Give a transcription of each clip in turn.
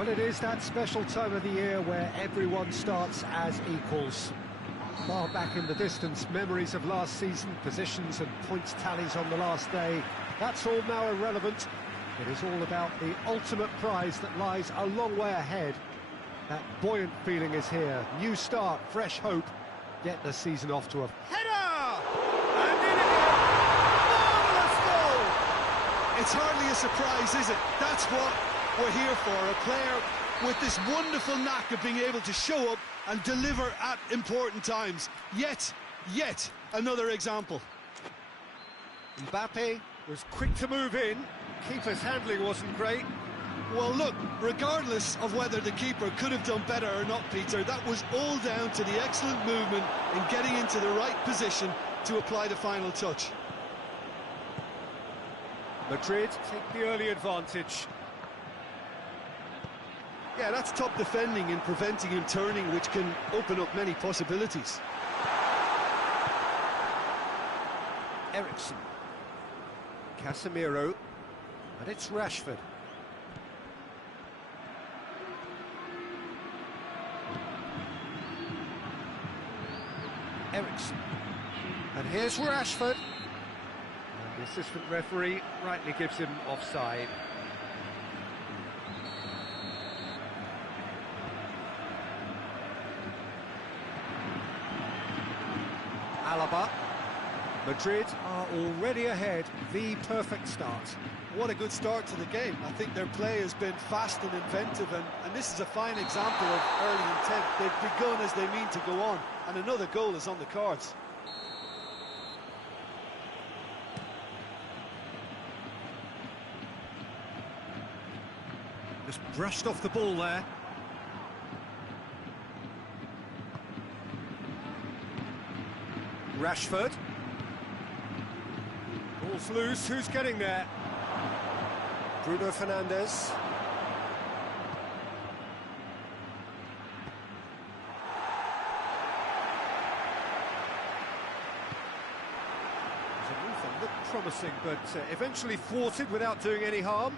Well, it is that special time of the year where everyone starts as equals. Far back in the distance, memories of last season, positions and points tallies on the last day, that's all now irrelevant. It is all about the ultimate prize that lies a long way ahead. That buoyant feeling is here. New start, fresh hope. Get the season off to a header! And in again! Marvellous goal! It's hardly a surprise, is it? That's what we're here for. A player with this wonderful knack of being able to show up and deliver at important times. Yet another example. Mbappe was quick to move in. Keeper's handling wasn't great. Well, look, regardless of whether the keeper could have done better or not, Peter, that was all down to the excellent movement in getting into the right position to apply the final touch. Madrid take the early advantage. Yeah, that's top defending and preventing him turning, which can open up many possibilities. Ericsson. Casemiro. And it's Rashford. Ericsson. And here's Rashford. And the assistant referee rightly gives him offside. Alaba. Madrid are already ahead. The perfect start. What a good start to the game. I think their play has been fast and inventive, and this is a fine example of early intent. They've begun as they mean to go on, and another goal is on the cards. Just brushed off the ball there. Rashford. Ball's loose, who's getting there? Bruno Fernandes. The move that looked promising, but eventually thwarted without doing any harm.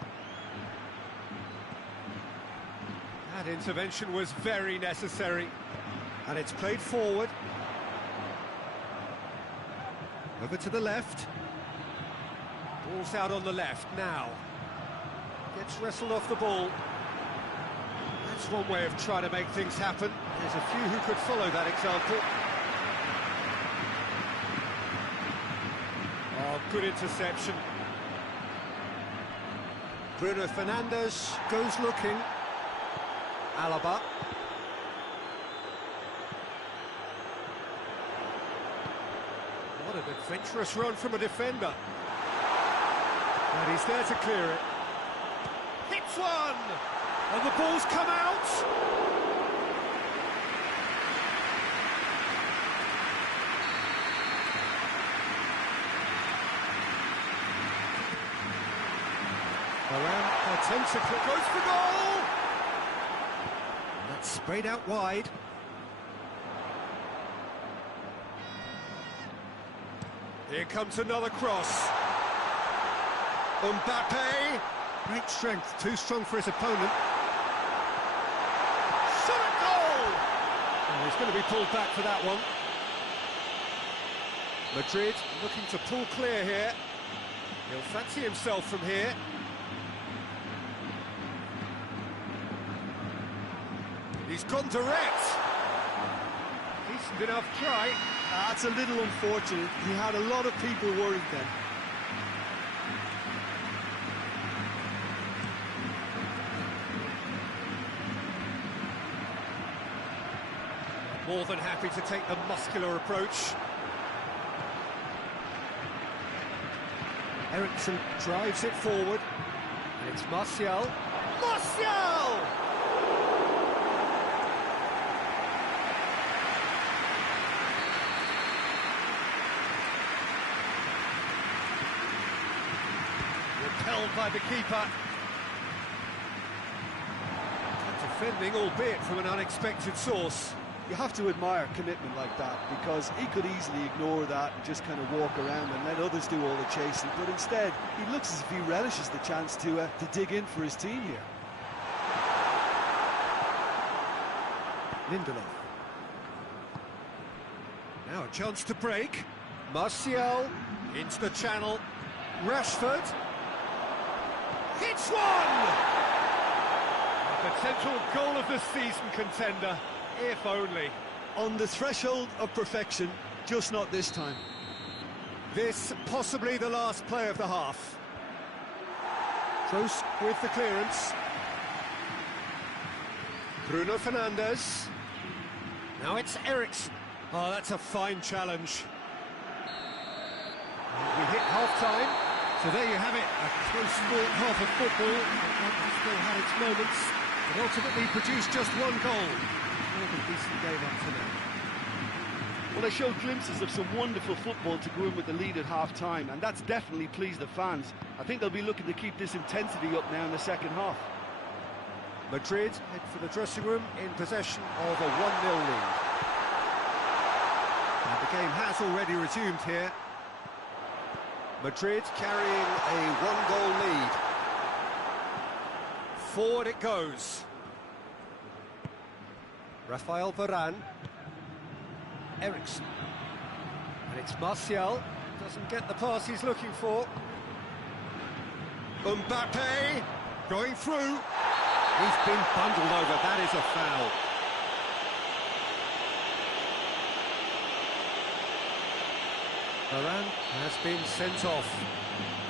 That intervention was very necessary. And it's played forward. Over to the left. Ball's out on the left now. Gets wrestled off the ball. That's one way of trying to make things happen. There's a few who could follow that example. Oh, good interception. Bruno Fernandes goes looking. Alaba. What an adventurous run from a defender. And he's there to clear it. Hits one! And the ball's come out! Varane attempts a clip, goes for goal! And that's sprayed out wide. Here comes another cross. Mbappe. Great strength, too strong for his opponent. Shot at goal! Oh, he's going to be pulled back for that one. Madrid looking to pull clear here. He'll fancy himself from here. He's gone direct. Decent enough try. That's a little unfortunate. He had a lot of people worried then. More than happy to take the muscular approach. Ericsson drives it forward. And it's Martial. Martial! Repelled by the keeper. Good defending, albeit from an unexpected source. You have to admire commitment like that, because he could easily ignore that and just kind of walk around and let others do all the chasing, but instead he looks as if he relishes the chance to dig in for his team here. Lindelof. Now a chance to break. Martial into the channel. Rashford. Hits one! A potential goal of the season contender, if only. On the threshold of perfection, just not this time. This possibly the last play of the half. Close with the clearance. Bruno Fernandes. Now it's Eriksen. Oh, that's a fine challenge. We hit half-time. So there you have it, a close-fought half of football. It still had its moments, but ultimately produced just one goal. More than a decent game up to now. Well, they showed glimpses of some wonderful football to go in with the lead at half-time, and that's definitely pleased the fans. I think they'll be looking to keep this intensity up now in the second half. Madrid head for the dressing room in possession of a 1-0 lead. And the game has already resumed here. Madrid carrying a 1-goal lead. Forward it goes. Rafael Varane. Eriksen. And it's Martial. Doesn't get the pass he's looking for. Mbappe going through. He's been bundled over. That is a foul. Varane has been sent off.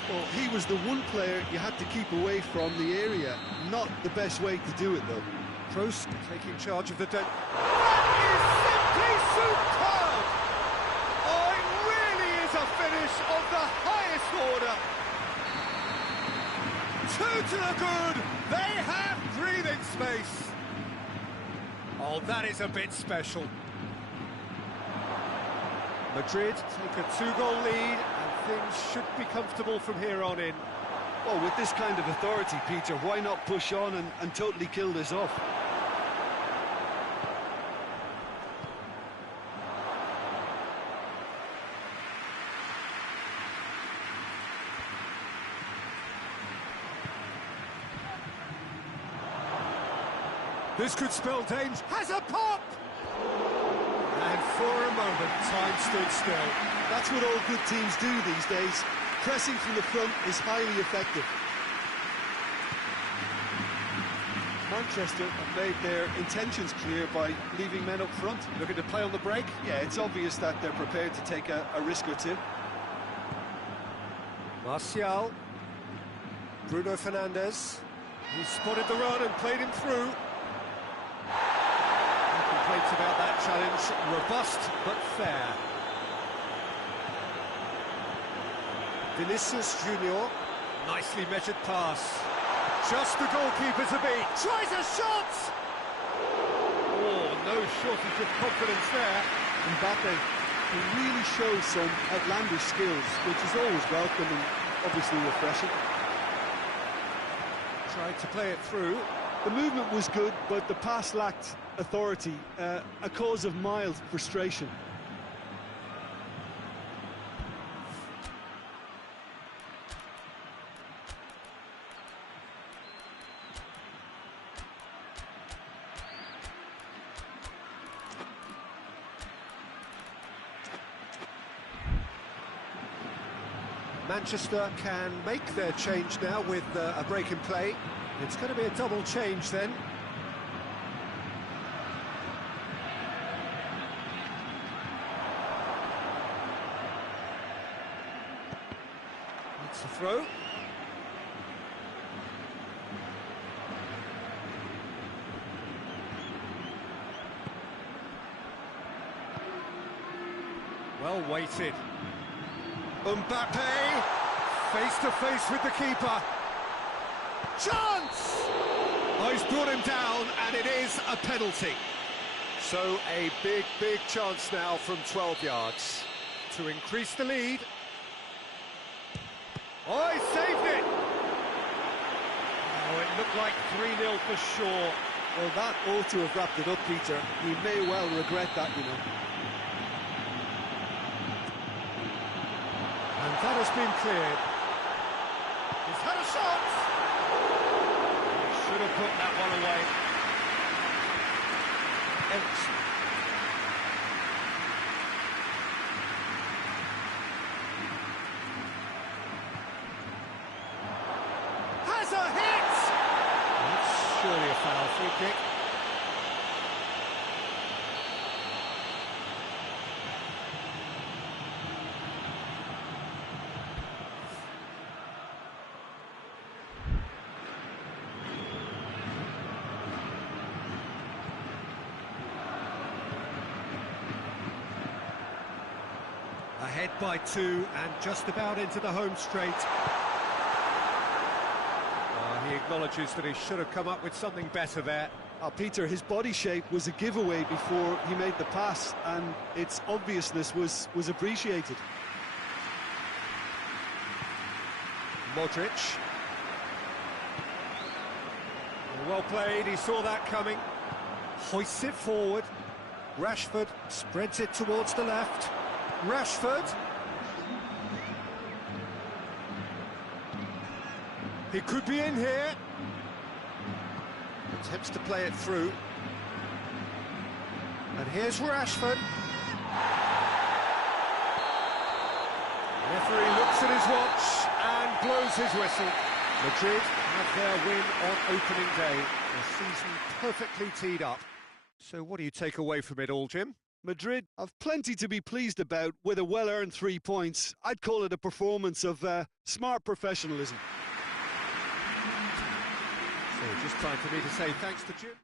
Well, he was the one player you had to keep away from the area. Not the best way to do it, though. Kroos taking charge of the... That is simply superb! Oh, it really is a finish of the highest order. Two to the good. They have breathing space. Oh, that is a bit special. Madrid take a 2-goal lead, and things should be comfortable from here on in. Well, with this kind of authority, Peter, why not push on and totally kill this off? This could spell danger. Has a pop! And for a moment, time stood still. That's what all good teams do these days. Pressing from the front is highly effective. Manchester have made their intentions clear by leaving men up front. Looking to play on the break. Yeah, it's obvious that they're prepared to take a risk or two. Martial. Bruno Fernandes. He spotted the run and played him through. No complaints about that challenge. Robust but fair. Vinicius Junior. Nicely measured pass. Just the goalkeeper to beat. Tries a shot! Oh, no shortage of confidence there. Mbappe, he really shows some outlandish skills, which is always welcome and obviously refreshing. Tried to play it through. The movement was good, but the pass lacked authority, a cause of mild frustration. Manchester can make their change now with a break in play. It's going to be a double change then. It's the throw. Well weighted. Mbappe, face to face with the keeper. Chance! Oh, he's brought him down, and it is a penalty. So a big, big chance now from 12 yards to increase the lead. Oh, he saved it! Oh, it looked like 3-0 for sure. Well, that ought to have wrapped it up, Peter. He may well regret that, you know. And that has been cleared. He's had a shot! He should have put that one away. Ericsson. Has a hit! That's surely a foul. Free kick. Ahead by 2 and just about into the home straight. He acknowledges that he should have come up with something better there. Peter, his body shape was a giveaway before he made the pass, and its obviousness was appreciated. Modric. Well played, he saw that coming. Hoists it forward. Rashford spreads it towards the left. Rashford. He could be in here. Attempts to play it through. And here's Rashford. The referee looks at his watch and blows his whistle. Madrid have their win on opening day. The season perfectly teed up. So what do you take away from it all, Jim? Madrid have plenty to be pleased about with a well-earned 3 points. I'd call it a performance of smart professionalism. So just time for me to say thanks to Jim.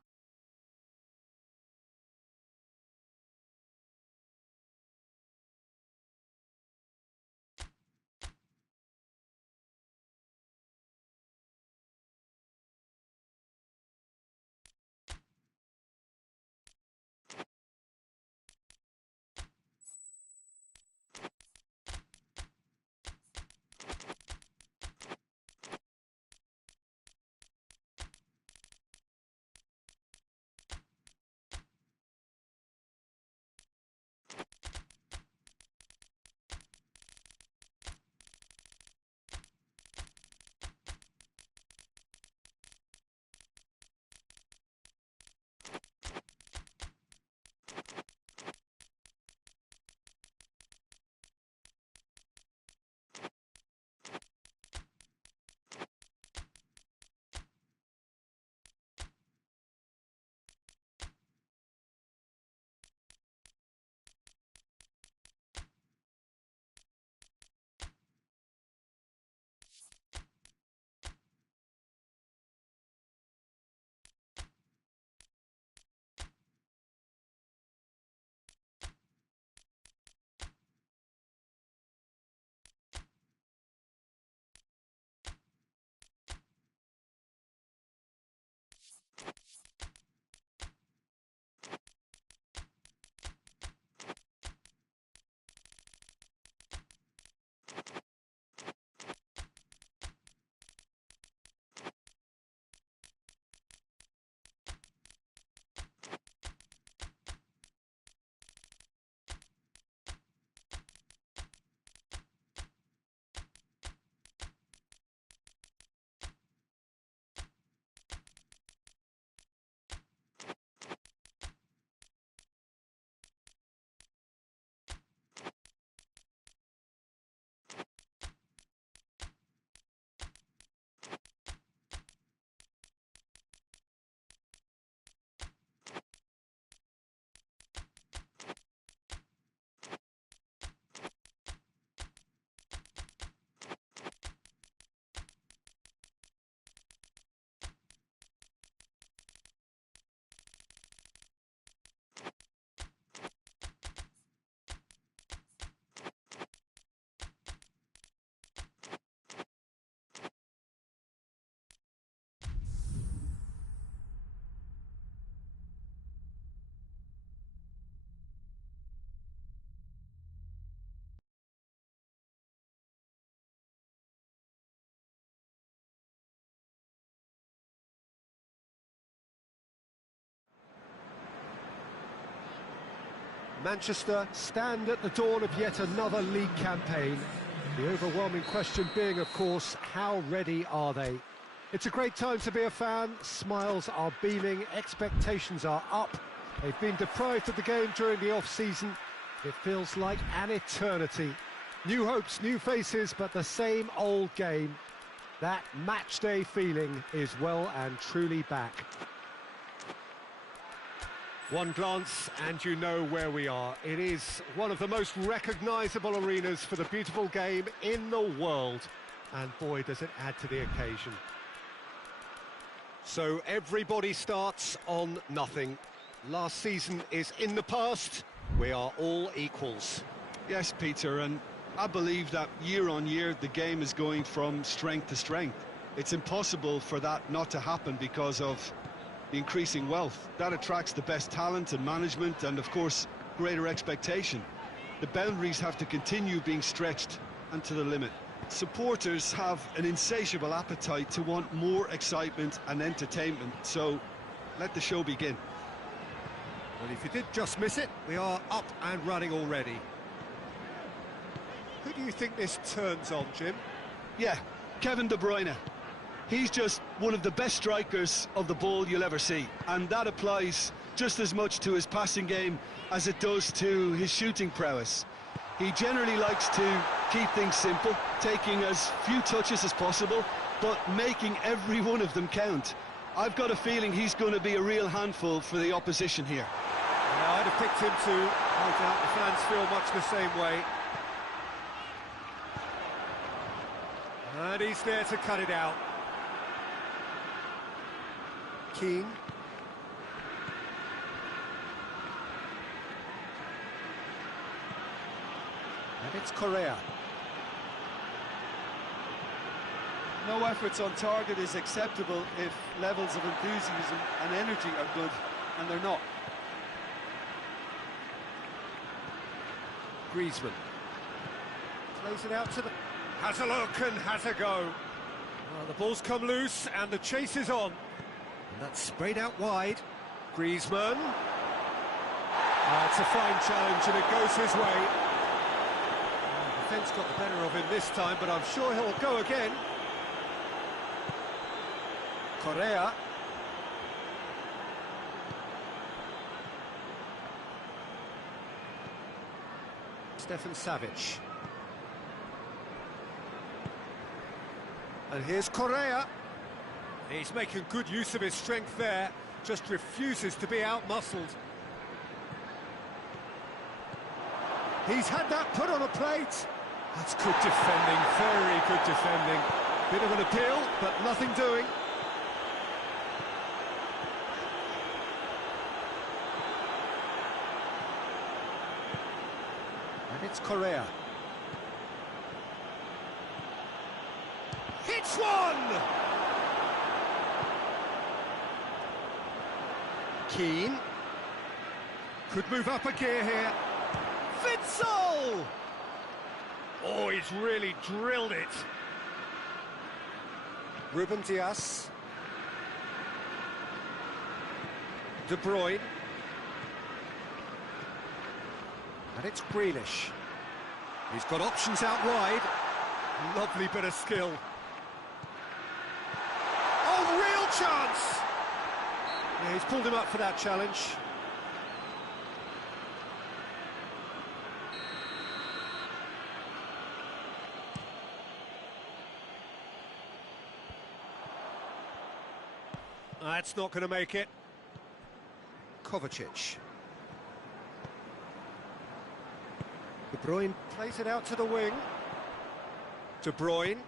Manchester stand at the dawn of yet another league campaign. The overwhelming question being, of course, how ready are they? It's a great time to be a fan. Smiles are beaming, expectations are up, They've been deprived of the game during the off-season. It feels like an eternity. New hopes, new faces, but the same old game. That match day feeling is well and truly back. One glance and you know where we are. It is one of the most recognisable arenas for the beautiful game in the world. And boy, does it add to the occasion. So everybody starts on nothing. Last season is in the past. We are all equals. Yes, Peter, and I believe that year on year the game is going from strength to strength. It's impossible for that not to happen because of the increasing wealth. That attracts the best talent and management and, of course, greater expectation. The boundaries have to continue being stretched and to the limit. Supporters have an insatiable appetite to want more excitement and entertainment, so let the show begin. Well, if you did just miss it, we are up and running already. Who do you think this turns on, Jim? Yeah, Kevin De Bruyne. He's just one of the best strikers of the ball you'll ever see, and that applies just as much to his passing game as it does to his shooting prowess. He generally likes to keep things simple, taking as few touches as possible, but making every one of them count. I've got a feeling he's going to be a real handful for the opposition here. Yeah, I'd have picked him too. No doubt the fans feel much the same way. And he's there to cut it out. Keane. And it's Correa. No efforts on target is acceptable if levels of enthusiasm and energy are good, and they're not. Griezmann. Plays it out to the... Has a look and has a go. Well, the ball's come loose and the chase is on. And that's sprayed out wide. Griezmann. It's a fine challenge and it goes his way. The defence got the better of him this time, but I'm sure he'll go again. Correa. Stefan Savic. And here's Correa. He's making good use of his strength there, just refuses to be out-muscled. He's had that put on a plate. That's good defending, very good defending. Bit of an appeal, but nothing doing. And it's Correa. Hits one! Keane. Could move up a gear here. Witsel! Oh, he's really drilled it. Ruben Dias. De Bruyne. And it's Grealish. He's got options out wide. Lovely bit of skill. Oh, real chance! Yeah, he's pulled him up for that challenge. That's not going to make it. Kovacic. De Bruyne plays it out to the wing. De Bruyne.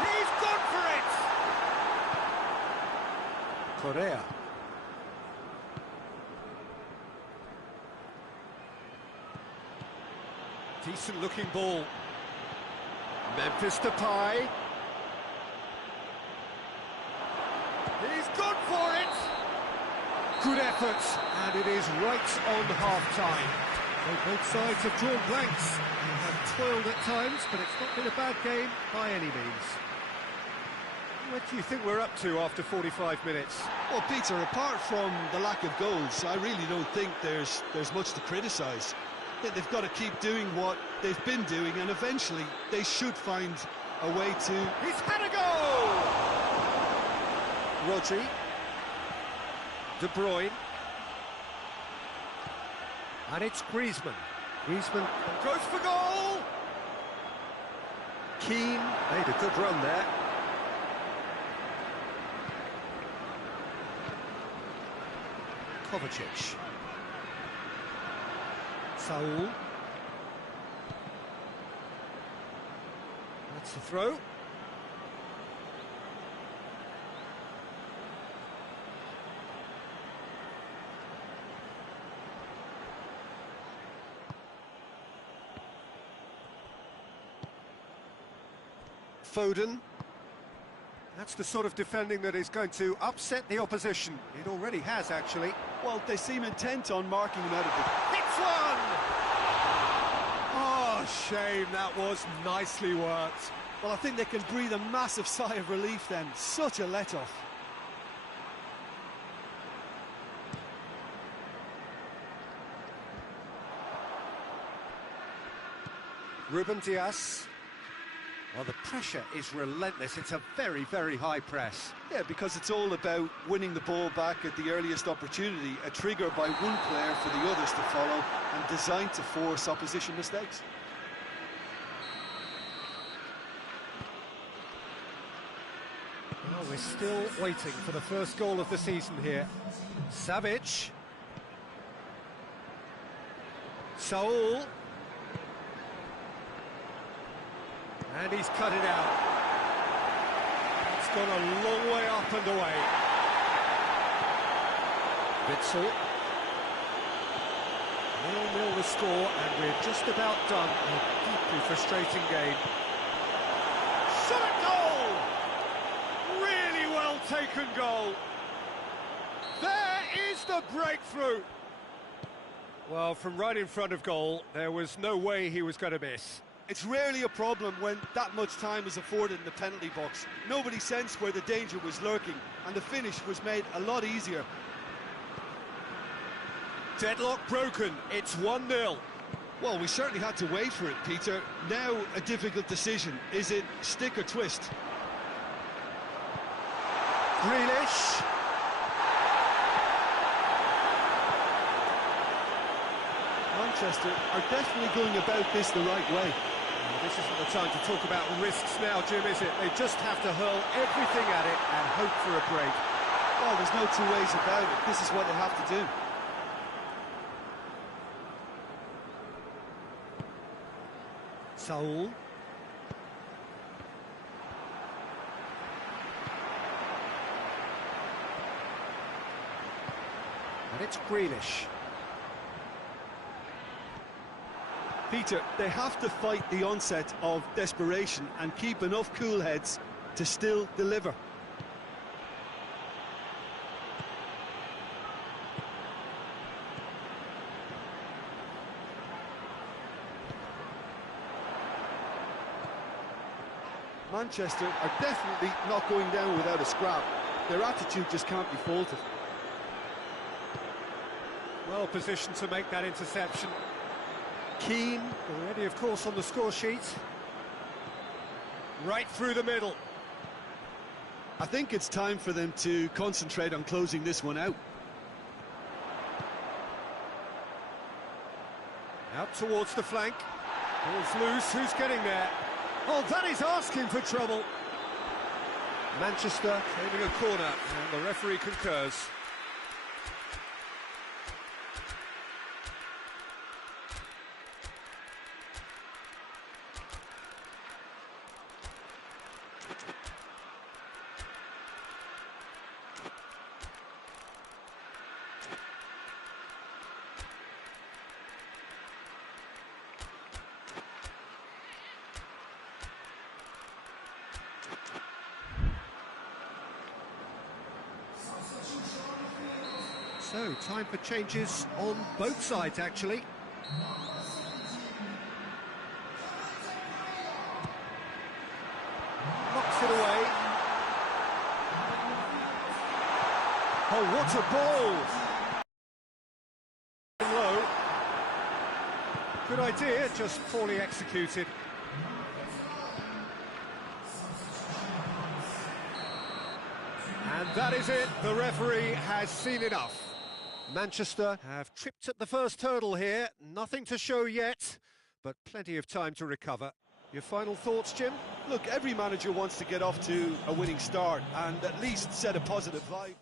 He's gone for it! Correa. Decent looking ball. Memphis Depay. He's gone for it! Good effort, and it is right on half-time. So both sides have drawn blanks and have toiled at times, but it's not been a bad game by any means. What do you think we're up to after 45 minutes? Well, Peter, apart from the lack of goals, I really don't think there's much to criticise. They've got to keep doing what they've been doing, and eventually they should find a way to... He's had a goal! Rodri. De Bruyne. And it's Griezmann. Griezmann Goes for goal! Keane made a good run there. Kovacic. Saul. That's the throw. Foden. That's the sort of defending that is going to upset the opposition. It already has, actually. Well, they seem intent on marking him out of the... Hits one! Oh, shame, that was nicely worked. Well, I think they can breathe a massive sigh of relief then. Such a let-off. Ruben Dias. Well, the pressure is relentless. It's a very, very high press. Yeah, because it's all about winning the ball back at the earliest opportunity, a trigger by one player for the others to follow, and designed to force opposition mistakes. Well, we're still waiting for the first goal of the season here. Savic. Saul. And he's cut it out. It's gone a long way up and away. Witsel. 0-0 the score, and we're just about done. A deeply frustrating game. Shot at goal! Really well taken goal. There is the breakthrough. Well, from right in front of goal, there was no way he was going to miss. It's rarely a problem when that much time is afforded in the penalty box. Nobody sensed where the danger was lurking, and the finish was made a lot easier. Deadlock broken, it's 1-0. Well, we certainly had to wait for it, Peter. Now a difficult decision. Is it stick or twist? Grealish. Manchester are definitely going about this the right way. Well, this isn't the time to talk about risks now, Jim, is it? They just have to hurl everything at it and hope for a break. Oh, there's no two ways about it. This is what they have to do. Saul. And it's Grealish. Peter, they have to fight the onset of desperation and keep enough cool heads to still deliver. Manchester are definitely not going down without a scrap. Their attitude just can't be faulted. Well positioned to make that interception. Keane, already of course on the score sheet. Right through the middle. I think it's time for them to concentrate on closing this one out. Out towards the flank. Ball's loose, who's getting there? Oh, that is asking for trouble. Manchester claiming a corner, and the referee concurs. So, time for changes on both sides, actually. Knocks it away. Oh, what a ball! Low. Good idea, just poorly executed. And that is it. The referee has seen enough. Manchester have tripped at the first hurdle here. Nothing to show yet, but plenty of time to recover. Your final thoughts, Jim? Look, every manager wants to get off to a winning start and at least set a positive vibe.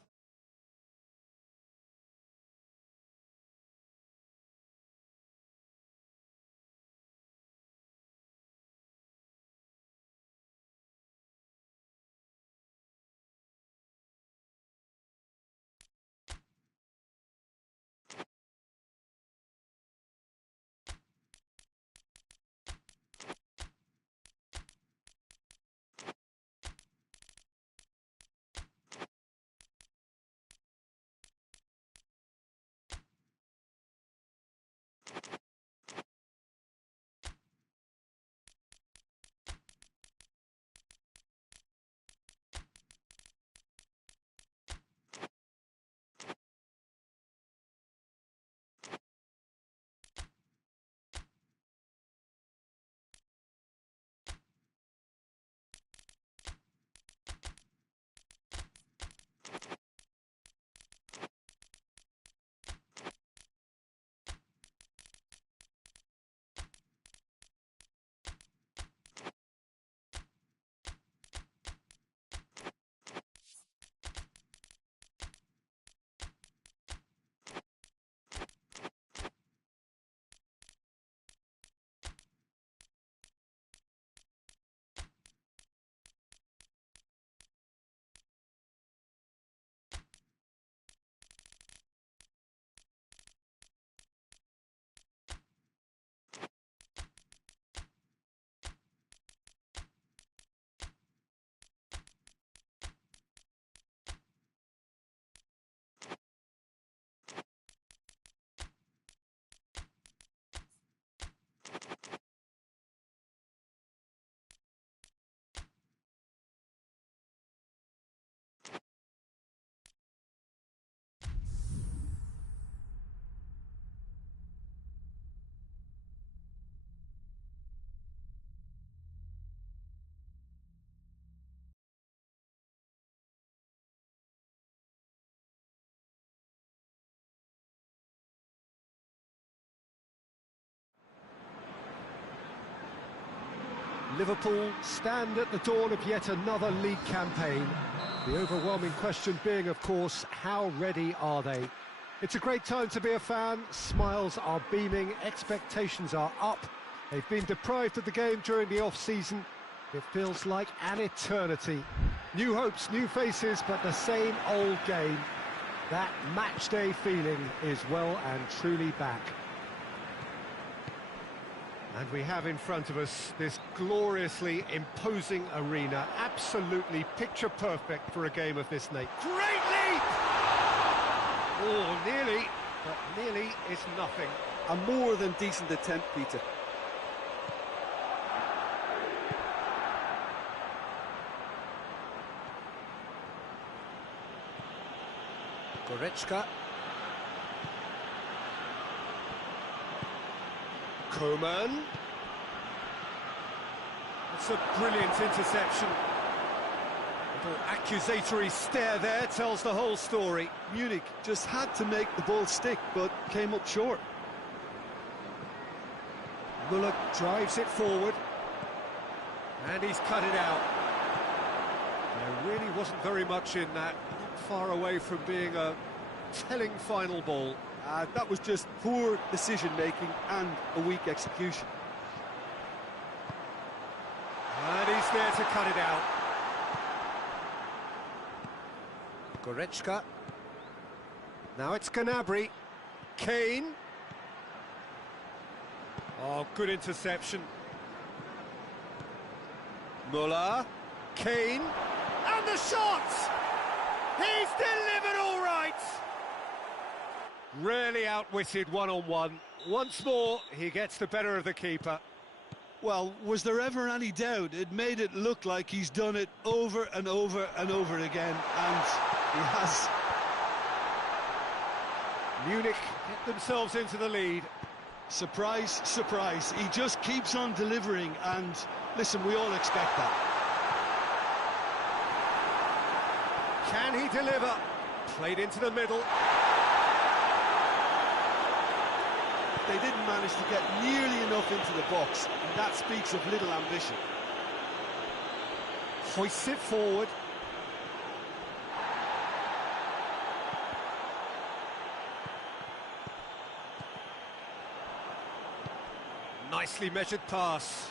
Liverpool stand at the dawn of yet another league campaign. The overwhelming question being, of course, how ready are they? It's a great time to be a fan. Smiles are beaming, expectations are up. They've been deprived of the game during the off-season. It feels like an eternity. New hopes, new faces, but the same old game. That match-day feeling is well and truly back. And we have in front of us this gloriously imposing arena, absolutely picture-perfect for a game of this nature. Great leap! Oh, nearly, but nearly is nothing. A more than decent attempt, Peter. Goretzka. Coman. It's a brilliant interception. A little accusatory stare there tells the whole story. Munich just had to make the ball stick, but came up short. Müller drives it forward. And he's cut it out. There really wasn't very much in that. Not far away from being a telling final ball. That was just poor decision-making and a weak execution. And he's there to cut it out. Goretzka. Now it's Gnabry. Kane. Oh, good interception. Müller. Kane. And the shot! He's delivered all right! Really outwitted one-on-one. Once more, he gets the better of the keeper. Well, was there ever any doubt? It made it look like he's done it over and over and over again, and he has. Munich get themselves into the lead. Surprise, surprise. He just keeps on delivering, and listen, we all expect that. Can he deliver? Played into the middle. they didn't manage to get nearly enough into the box, and that speaks of little ambition. Hoists it forward. Nicely measured pass.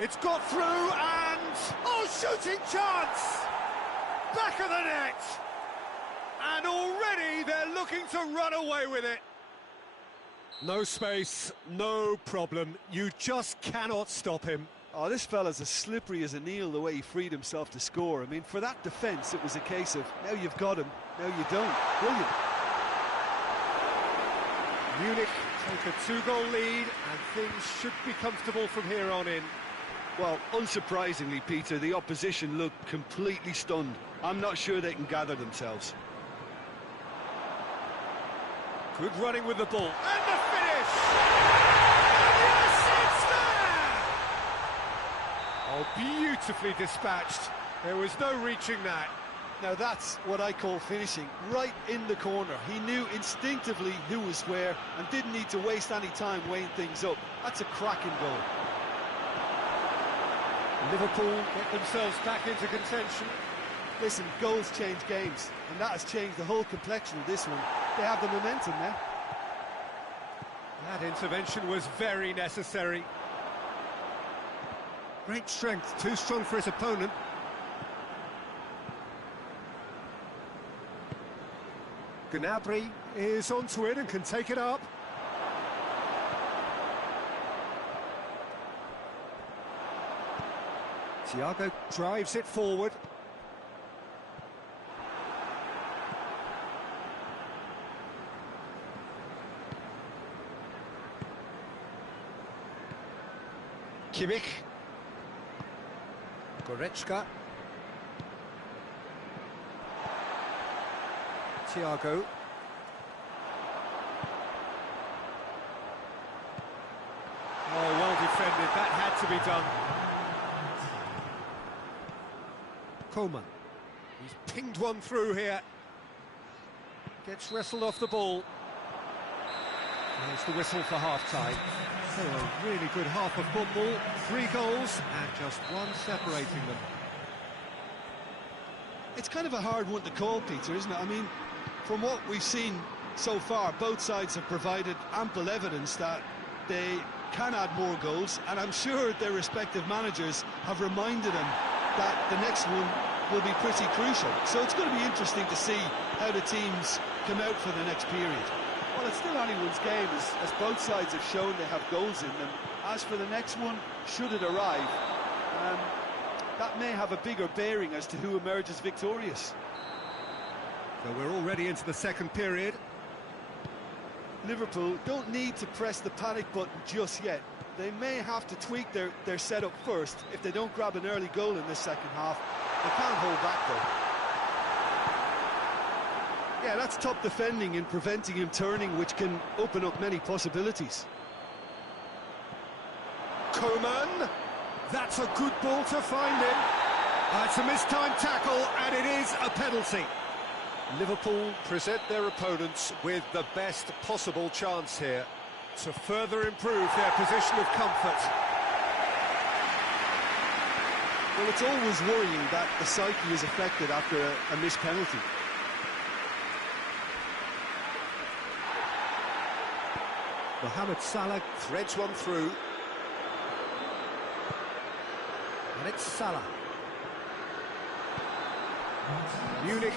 It's got through and... Oh, shooting chance! Back of the net! And already they're looking to run away with it. No space, no problem. You just cannot stop him. Oh, this fella's as slippery as an eel, the way he freed himself to score. I mean, for that defence, it was a case of, now you've got him, now you don't. Brilliant. Munich take a 2-goal lead, and things should be comfortable from here on in. Well, unsurprisingly, Peter, the opposition look completely stunned. I'm not sure they can gather themselves. Good running with the ball. And the finish! And yes, it's there! Oh, beautifully dispatched. There was no reaching that. Now that's what I call finishing, right in the corner. He knew instinctively who was where and didn't need to waste any time weighing things up. That's a cracking goal. Liverpool get themselves back into contention. Listen, goals change games, and that has changed the whole complexion of this one. They have the momentum now. That intervention was very necessary. Great strength, too strong for his opponent. Gnabry is onto it and can take it up. Thiago drives it forward. Kimmich. Goretzka. Thiago. Oh, well defended. That had to be done. Coman. He's pinged one through here. Gets wrestled off the ball. There's the whistle for half-time. So a really good half of football. 3 goals and just one separating them. It's kind of a hard one to call, Peter, isn't it? I mean, from what we've seen so far, both sides have provided ample evidence that they can add more goals, and I'm sure their respective managers have reminded them that the next one will be pretty crucial. So it's going to be interesting to see how the teams come out for the next period. Well, it's still anyone's game, as both sides have shown they have goals in them. As for the next one, should it arrive, that may have a bigger bearing as to who emerges victorious. So we're already into the second period. Liverpool don't need to press the panic button just yet. They may have to tweak their setup first if they don't grab an early goal in this second half. They can't hold back, though. Yeah, that's top defending and preventing him turning, which can open up many possibilities. Coman. That's a good ball to find him. It's a mistimed tackle, and it is a penalty. Liverpool present their opponents with the best possible chance here to further improve their position of comfort. Well, it's always worrying that the psyche is affected after a missed penalty. Mohamed Salah threads one through. And it's Salah. Munich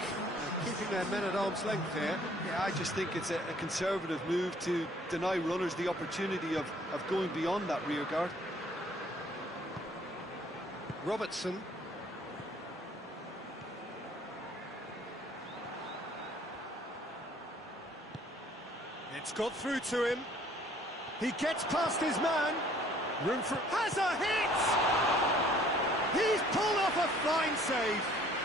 keeping their men at arm's length here. Yeah, I just think it's a conservative move to deny runners the opportunity of going beyond that rear guard. Robertson. It's got through to him. He gets past his man. Room for... Has a hit! He's pulled off a fine save.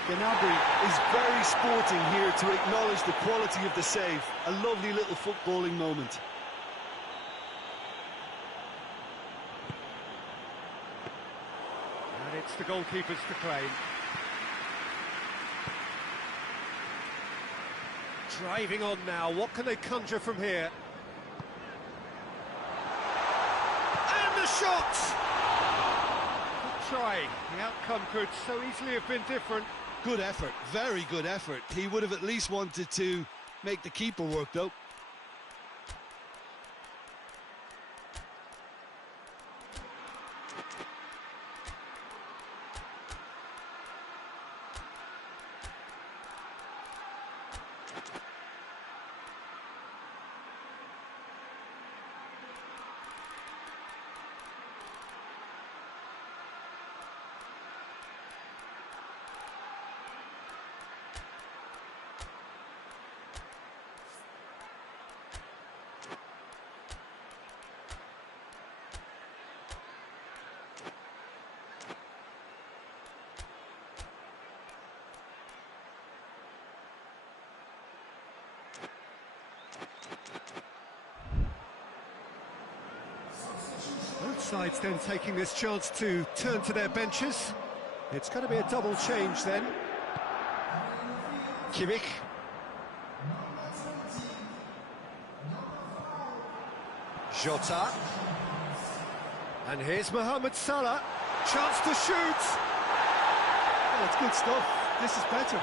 Gnabry is very sporting here to acknowledge the quality of the save. A lovely little footballing moment. And it's the goalkeepers to claim. Driving on now, what can they conjure from here? shot! Good try. The outcome could so easily have been different. Good effort, very good effort. He would have at least wanted to make the keeper work, though. Both sides then taking this chance to turn to their benches. It's going to be a double change then. Kimmich. Jota. And here's Mohamed Salah. Chance to shoot. Well, it's good stuff. This is better.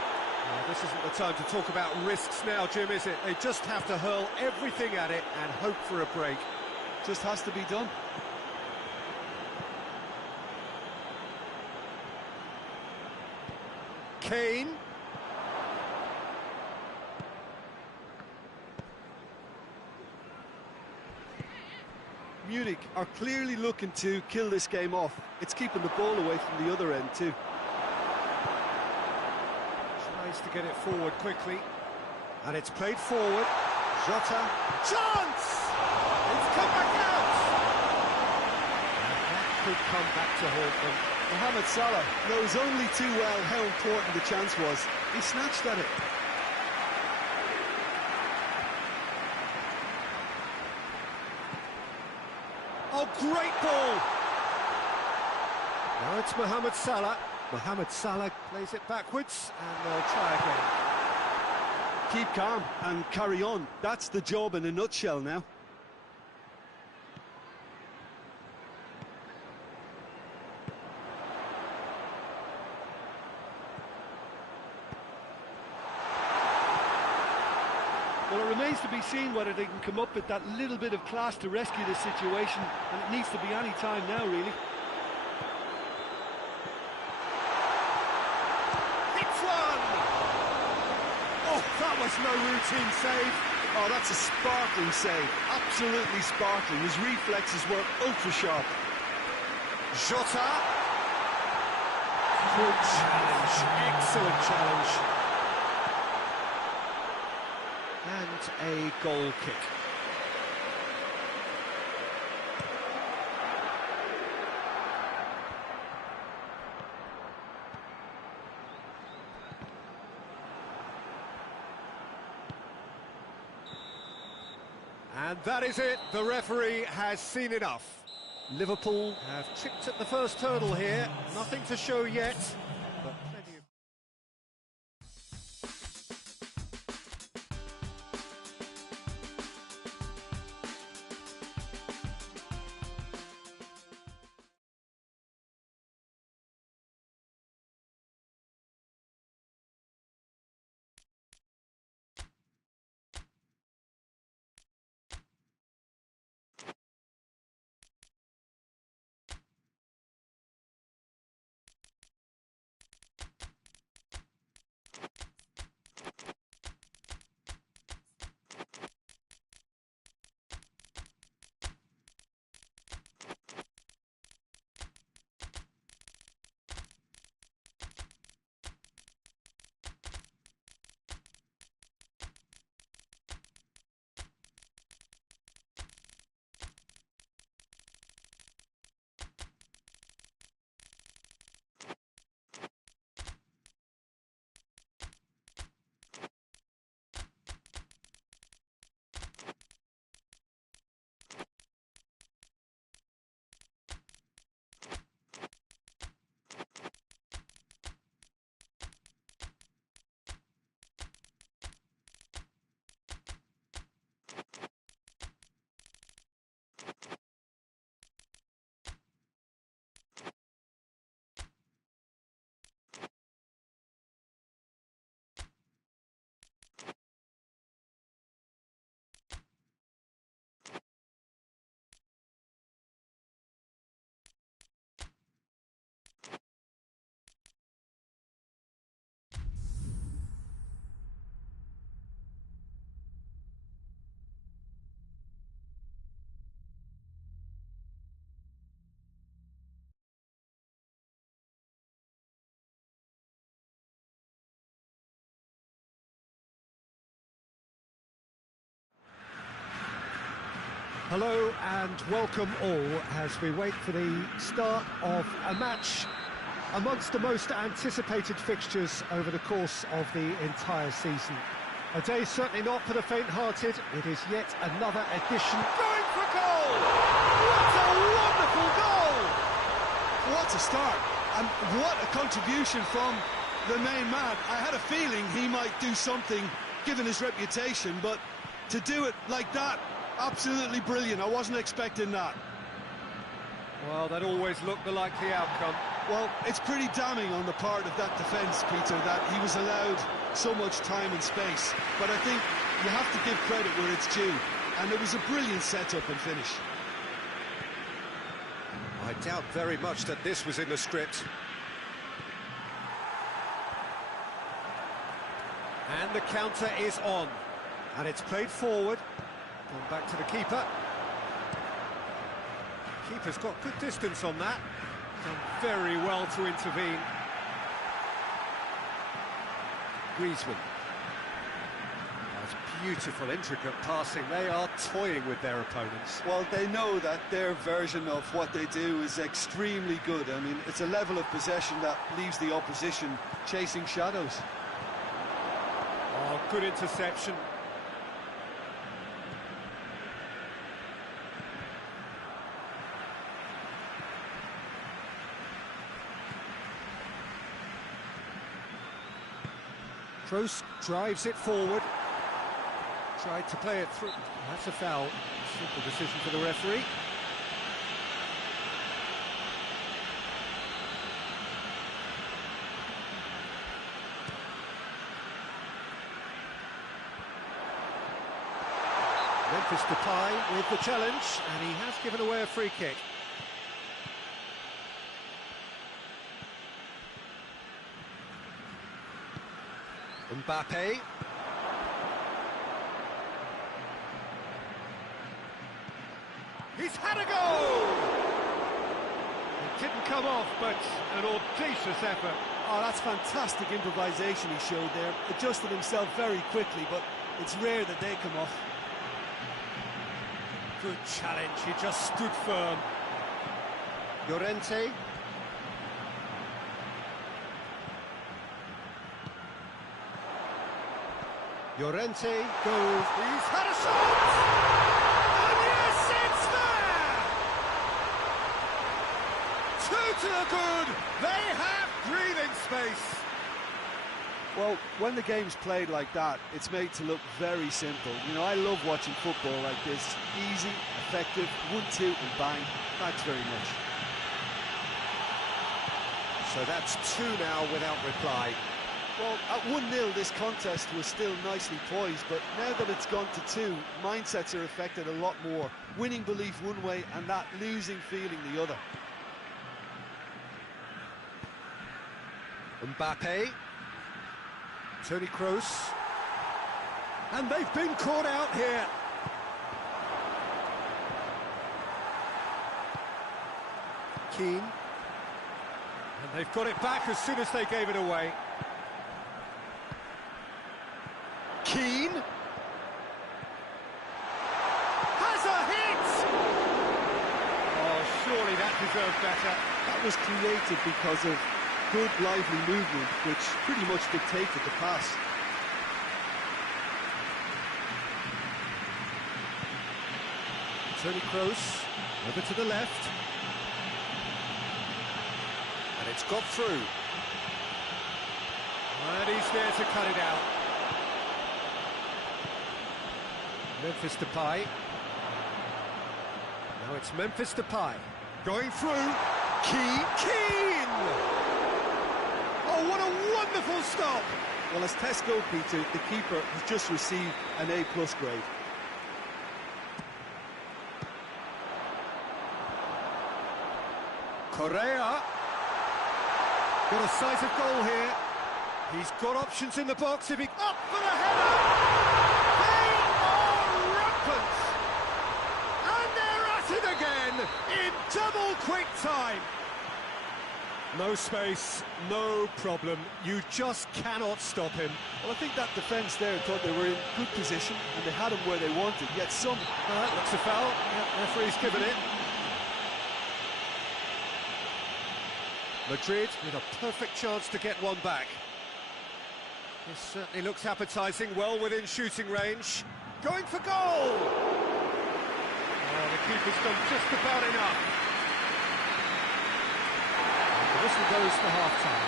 This isn't the time to talk about risks now, Jim, is it? They just have to hurl everything at it and hope for a break. Just has to be done. Kane. Munich are clearly looking to kill this game off. It's keeping the ball away from the other end too. Tries to get it forward quickly. And it's played forward. Jota. Chance! It's come back out! And that could come back to haunt them. Mohamed Salah knows only too well how important the chance was. He snatched at it. Oh, great ball! Now it's Mohamed Salah. Mohamed Salah plays it backwards, and they'll try again. Keep calm and carry on. That's the job in a nutshell now. Well, it remains to be seen whether they can come up with that little bit of class to rescue this situation, and it needs to be any time now, really. Hits one! Oh, that was no routine save. Oh, that's a sparkling save. Absolutely sparkling. His reflexes were ultra sharp. Jota. Good challenge. Excellent challenge. And a goal kick. And that is it. The referee has seen enough. Liverpool have chipped at the first hurdle here. Nothing to show yet. But Hello and welcome all as we wait for the start of a match amongst the most anticipated fixtures over the course of the entire season. A day certainly not for the faint-hearted. It is yet another edition. Going for goal! What a wonderful goal! What a start, and what a contribution from the main man. I had a feeling he might do something given his reputation, but to do it like that, absolutely brilliant. I wasn't expecting that. Well, that always looked the likely outcome. Well, it's pretty damning on the part of that defence, Peter, that he was allowed so much time and space. But I think you have to give credit where it's due, and it was a brilliant setup and finish. I doubt very much that this was in the script. And the counter is on. And it's played forward. Gone back to the keeper. Keeper's got good distance on that. Done very well to intervene. Griezmann. That's beautiful, intricate passing. They are toying with their opponents. Well, they know that their version of what they do is extremely good. I mean, it's a level of possession that leaves the opposition chasing shadows. Oh, good interception. Kroos drives it forward. Tried to play it through. That's a foul. Simple decision for the referee. Memphis Depay with the challenge, and he has given away a free kick. Mbappe. He's had a goal! It didn't come off, but an audacious effort. Oh, that's fantastic improvisation he showed there. Adjusted himself very quickly, but it's rare that they come off. Good challenge, he just stood firm. Llorente. Llorente goes. He's had a shot! And yes, it's there! Two to the good! They have breathing space! Well, when the game's played like that, it's made to look very simple. You know, I love watching football like this. Easy, effective, 1-2 and bang. Thanks very much. So that's two now without reply. Well, at 1-0, this contest was still nicely poised, but now that it's gone to 2, mindsets are affected a lot more. Winning belief one way and that losing feeling the other. Mbappe. Toni Kroos. And they've been caught out here. Keane. And they've got it back as soon as they gave it away. Keane. Has a hit! Oh, surely that deserved better. That was created because of good, lively movement, which pretty much dictated the pass. Toni Kroos over to the left. And it's got through. And he's there to cut it out. Memphis Depay. Now it's Memphis Depay. Going through. Keane! Oh, what a wonderful stop! Well, as tests go, Peter, the keeper has just received an A+ grade. Correa. Got a sight of goal here. He's got options in the box if he... Up for the header! They are rampant! And they're at it again in double quick time! No space, no problem. You just cannot stop him. Well, I think that defence there thought they were in good position and they had him where they wanted, yet some... Looks a foul. Yep, referee's given it. Madrid with a perfect chance to get one back. This certainly looks appetising, well within shooting range. Going for goal! Oh, the keeper's done just about enough. The whistle goes for half-time.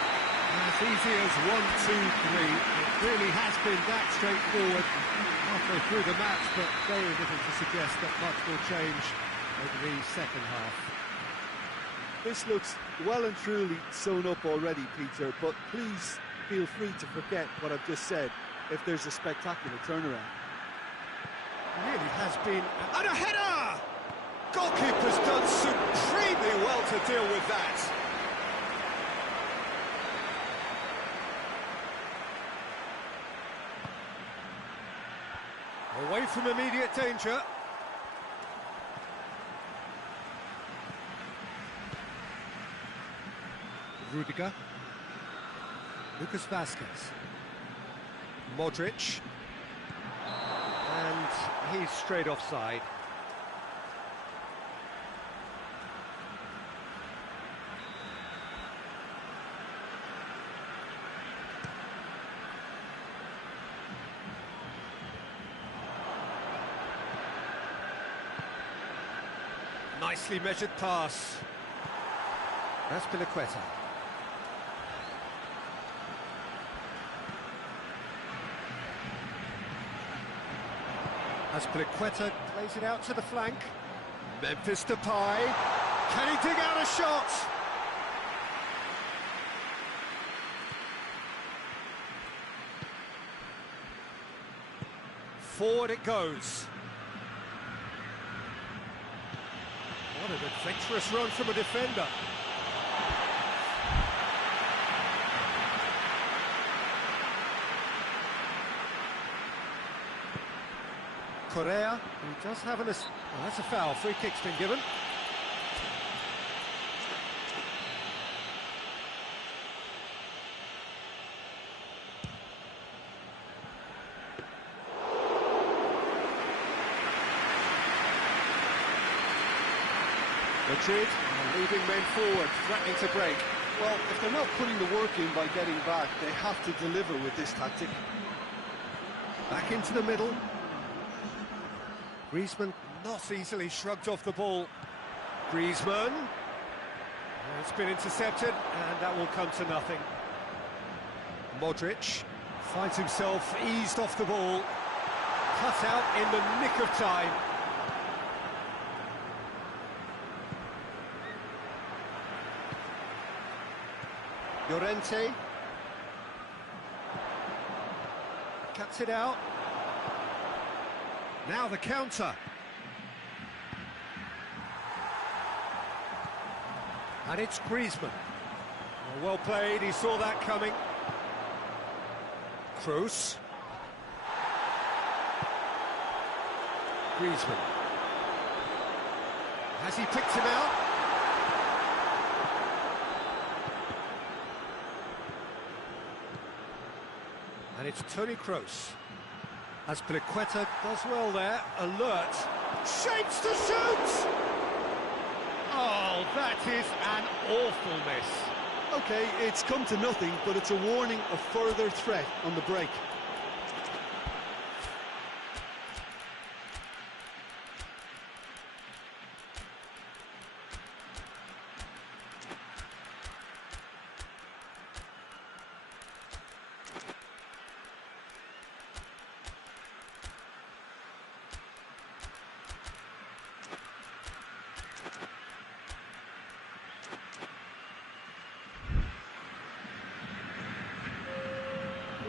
As easy as 1, 2, 3. It really has been that straightforward halfway through the match, but very little to suggest that much will change over the second half. This looks well and truly sewn up already, Peter, but please feel free to forget what I've just said if there's a spectacular turnaround. It really has been... And a header! Goalkeeper's done supremely well to deal with that. Away from immediate danger. Rudiger. Lucas Vazquez. Modric. And he's straight offside. Nicely measured pass. That's Piliqueta. As Piliqueta plays it out to the flank. Memphis Depay. Can he dig out a shot? Forward it goes. What an adventurous run from a defender. Correa, who does have an... Oh, that's a foul. Free kick's been given. Madrid leading men forward, threatening to break. Well, if they're not putting the work in by getting back, they have to deliver with this tactic. Back into the middle. Griezmann not easily shrugged off the ball. Griezmann. It's been intercepted, and that will come to nothing. Modric finds himself eased off the ball. Cut out in the nick of time. Llorente. Cuts it out. Now the counter. And it's Griezmann. Well played, he saw that coming. Kroos. Griezmann. Has he picked him out? And it's Toni Kroos. As Piliqueta does well there, alert, shapes to shoot! Oh, that is an awful miss. OK, it's come to nothing, but it's a warning of further threat on the break.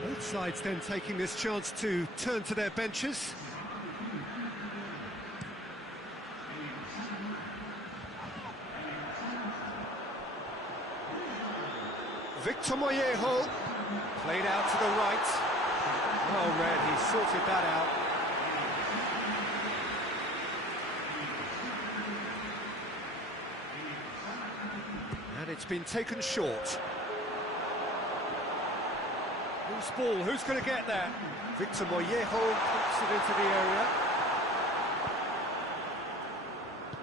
Both sides then taking this chance to turn to their benches. Victor Mollejo played out to the right. Well read, he sorted that out. And It's been taken short. Loose ball, who's going to get there? Victor Mollejo pumps it into the area.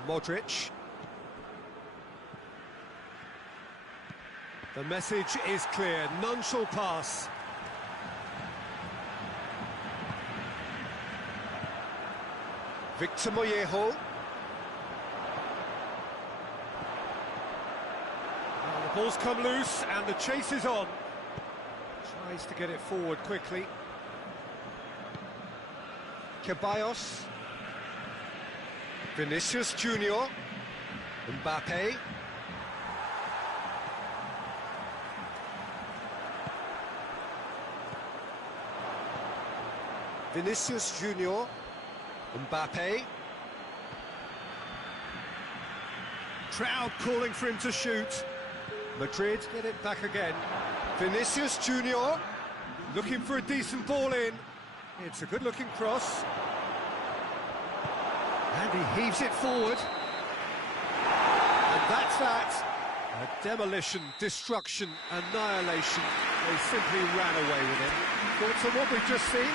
Modric. The message is clear, none shall pass. Victor Mollejo. The ball's come loose and the chase is on. Tries to get it forward quickly. Ceballos. Vinicius Junior. Mbappe. Vinicius Junior. Mbappe. Crowd calling for him to shoot. Madrid get it back again. Vinicius Junior looking for a decent ball in. It's a good-looking cross. And he heaves it forward. And that's that. A demolition, destruction, annihilation. They simply ran away with it. Thoughts on what we've just seen?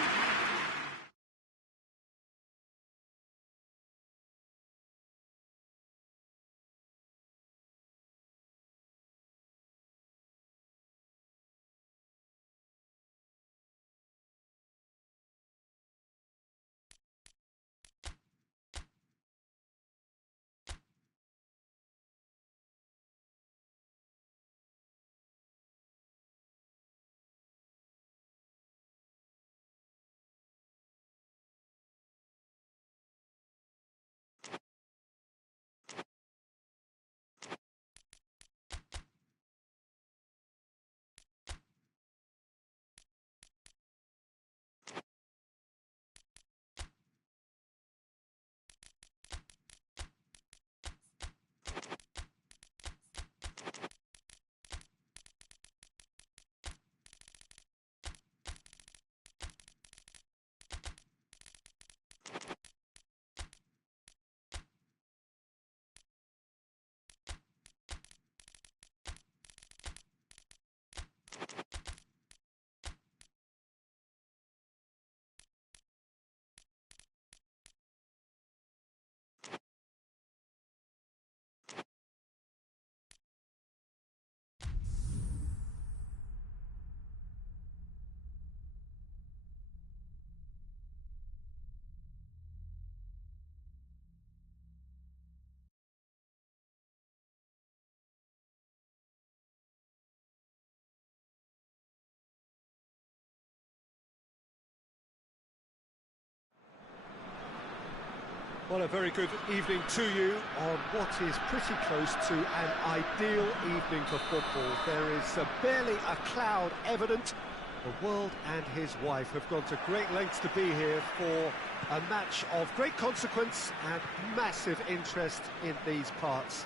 Well, a very good evening to you on what is pretty close to an ideal evening for football. There is barely a cloud evident. The world and his wife have gone to great lengths to be here for a match of great consequence and massive interest in these parts.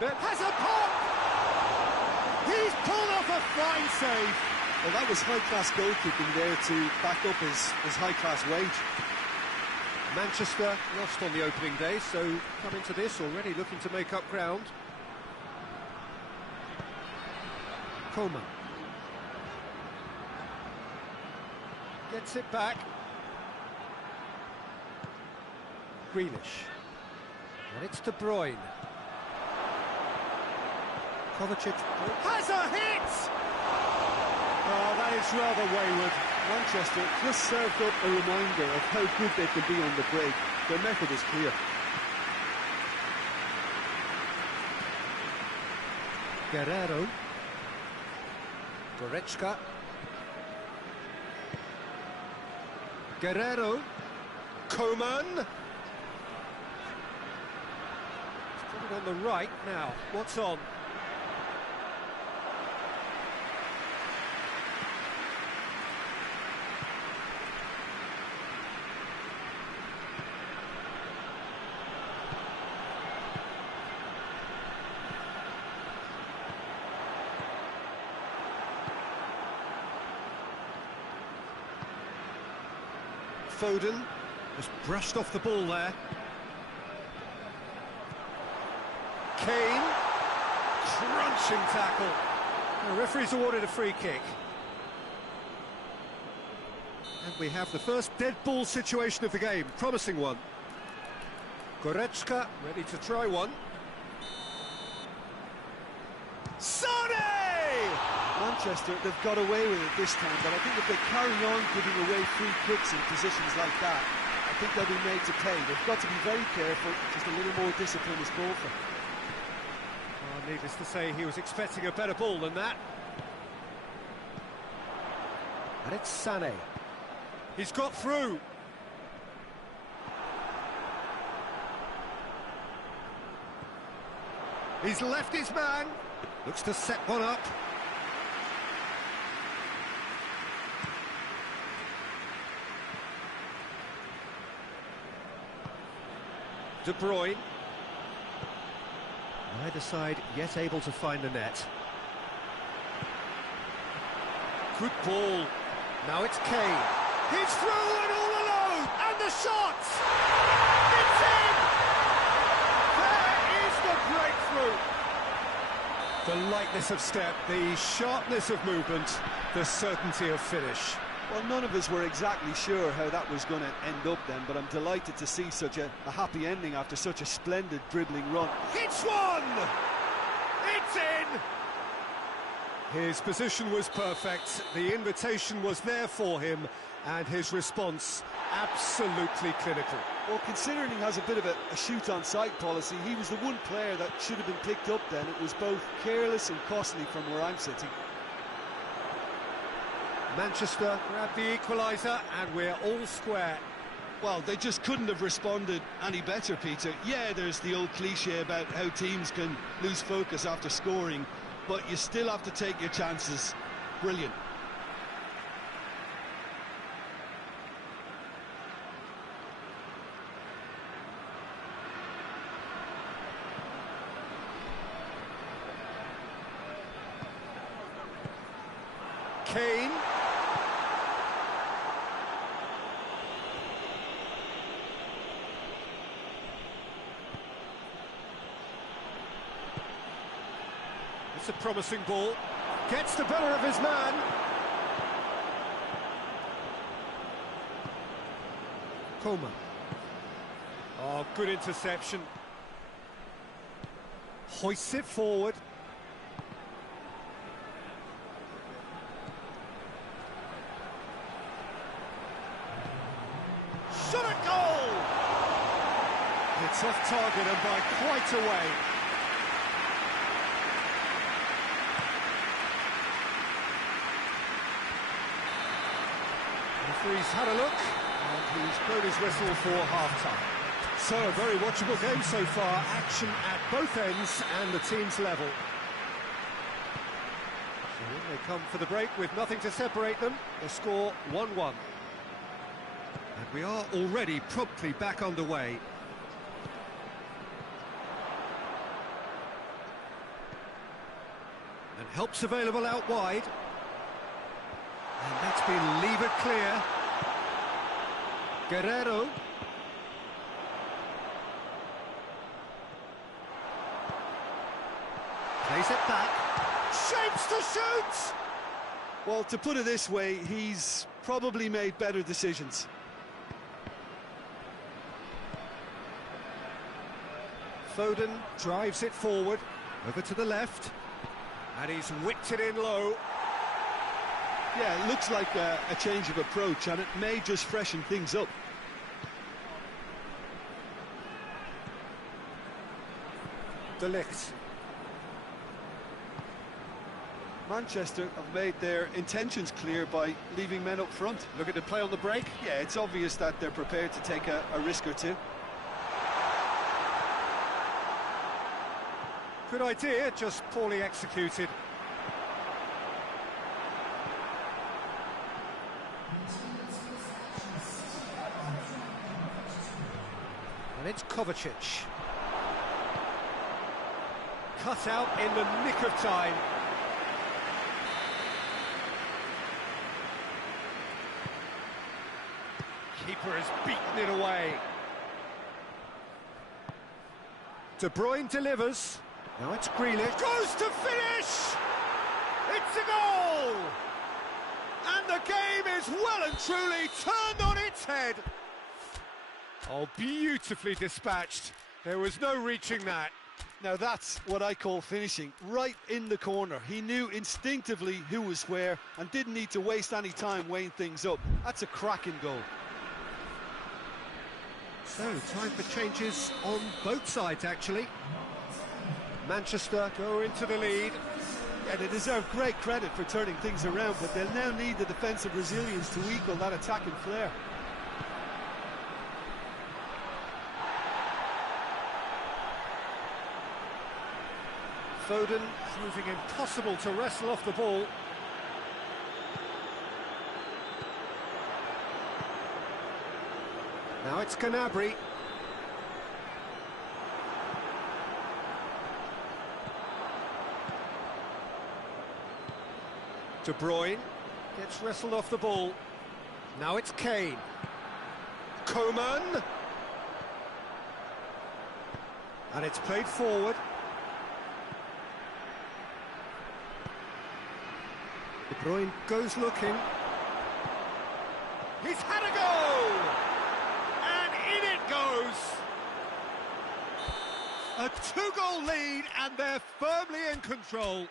But has a pop! He's pulled off a fine save! Well, that was high-class goalkeeping there to back up his high-class wage. Manchester lost on the opening day, so come into this already looking to make up ground. Coman gets it back. Grealish. And it's De Bruyne. Kovacic has a hit! Oh, that is rather wayward. Manchester just served up a reminder of how good they can be on the break. Their method is clear. Guerrero. Goretzka. Guerrero. Coman. He's got it on the right now. What's on? Foden has brushed off the ball there. Kane Smashing tackle. The referee's awarded a free kick. And we have the first dead ball situation of the game. Promising one. Goretzka ready to try one. Sonny! Manchester, they've got away with it this time, but I think if they carry on giving away free kicks in positions like that, I think they'll be made to pay. They've got to be very careful, just a little more discipline is called for. Well, needless to say, he was expecting a better ball than that. And it's Sané. He's got through. He's left his man. Looks to set one up. De Bruyne. Neither side yet able to find the net. Good ball. Now it's Kane. He's through and all alone, and the shot! It's in! There is the breakthrough! The lightness of step, the sharpness of movement, the certainty of finish. Well, none of us were exactly sure how that was going to end up then, but I'm delighted to see such a happy ending after such a splendid dribbling run. It's one! It's in! His position was perfect, the invitation was there for him, and his response absolutely clinical. Well, considering he has a bit of a shoot-on-sight policy, he was the one player that should have been picked up then. It was both careless and costly from where I'm sitting. Manchester grab the equaliser, and we're all square. Well, they just couldn't have responded any better, Peter. Yeah, there's the old cliche about how teams can lose focus after scoring, but you still have to take your chances. Brilliant. Kane. It's a promising ball. Gets the better of his man. Coman. Oh, good interception. Hoists it forward. Shot a goal! It's off target and by quite a way. The referee's had a look, and he's blown his whistle for half-time. So, a very watchable game so far. Action at both ends and the team's level. So they come for the break with nothing to separate them. The score 1-1. And we are already promptly back underway. And help's available out wide. And that's been levered clear. Guerrero. Plays it back. Shapes to shoot! Well, to put it this way, he's probably made better decisions. Foden drives it forward, over to the left, and he's whipped it in low. Yeah, it looks like a change of approach, and it may just freshen things up. De Ligt. Manchester have made their intentions clear by leaving men up front. Look at the play on the break. Yeah, it's obvious that they're prepared to take a risk or two. Good idea, just poorly executed. And it's Kovacic. Cut out in the nick of time. Keeper has beaten it away. De Bruyne delivers. Now it's Grealish. Goes to finish! It's a goal! And the game is well and truly turned on its head. Oh, beautifully dispatched. There was no reaching that. Now that's what I call finishing, right in the corner. He knew instinctively who was where and didn't need to waste any time weighing things up. That's a cracking goal. So, time for changes on both sides, actually. Manchester go into the lead. Yeah, they deserve great credit for turning things around, but they'll now need the defensive resilience to equal that attacking flair. Foden proving impossible to wrestle off the ball. Now it's Gnabry. De Bruyne gets wrestled off the ball. Now it's Kane. Coman. And it's played forward. De Bruyne goes looking. He's had a go! And in it goes! A two-goal lead, and they're firmly in control.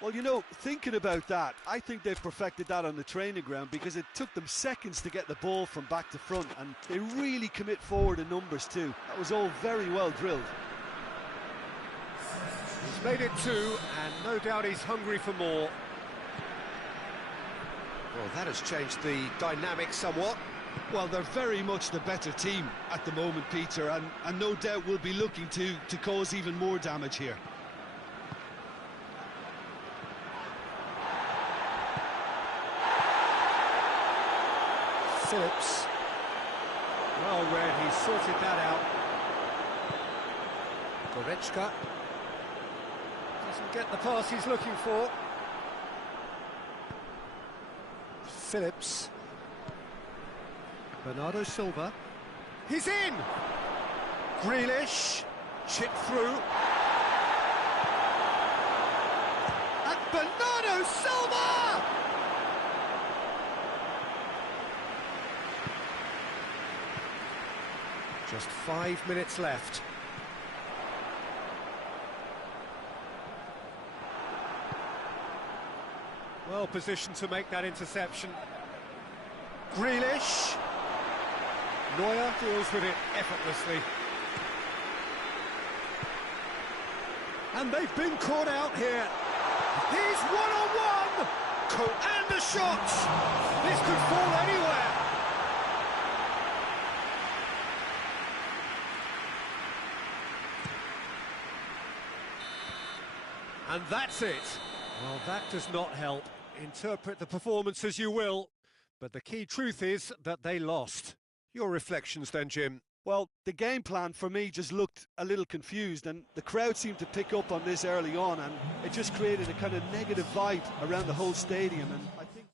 Well, you know, thinking about that, I think they've perfected that on the training ground because it took them seconds to get the ball from back to front, and they really commit forward in numbers too. That was all very well drilled. He's made it two, and no doubt he's hungry for more. Well, that has changed the dynamic somewhat. Well, they're very much the better team at the moment, Peter, and no doubt will be looking to cause even more damage here. Phillips. Well read, he sorted that out. Goretzka doesn't get the pass he's looking for. Phillips. Bernardo Silva. He's in! Grealish. Chip through. And Bernardo Silva! Just 5 minutes left. Well positioned to make that interception. Grealish. Neuer deals with it effortlessly. And they've been caught out here. He's one-on-one! And a shot! This could fall anywhere. And that's it. Well, that does not help. Interpret the performance as you will, but the key truth is that they lost. Your reflections then, Jim? Well, the game plan for me just looked a little confused, and the crowd seemed to pick up on this early on, and it just created a kind of negative vibe around the whole stadium, and I think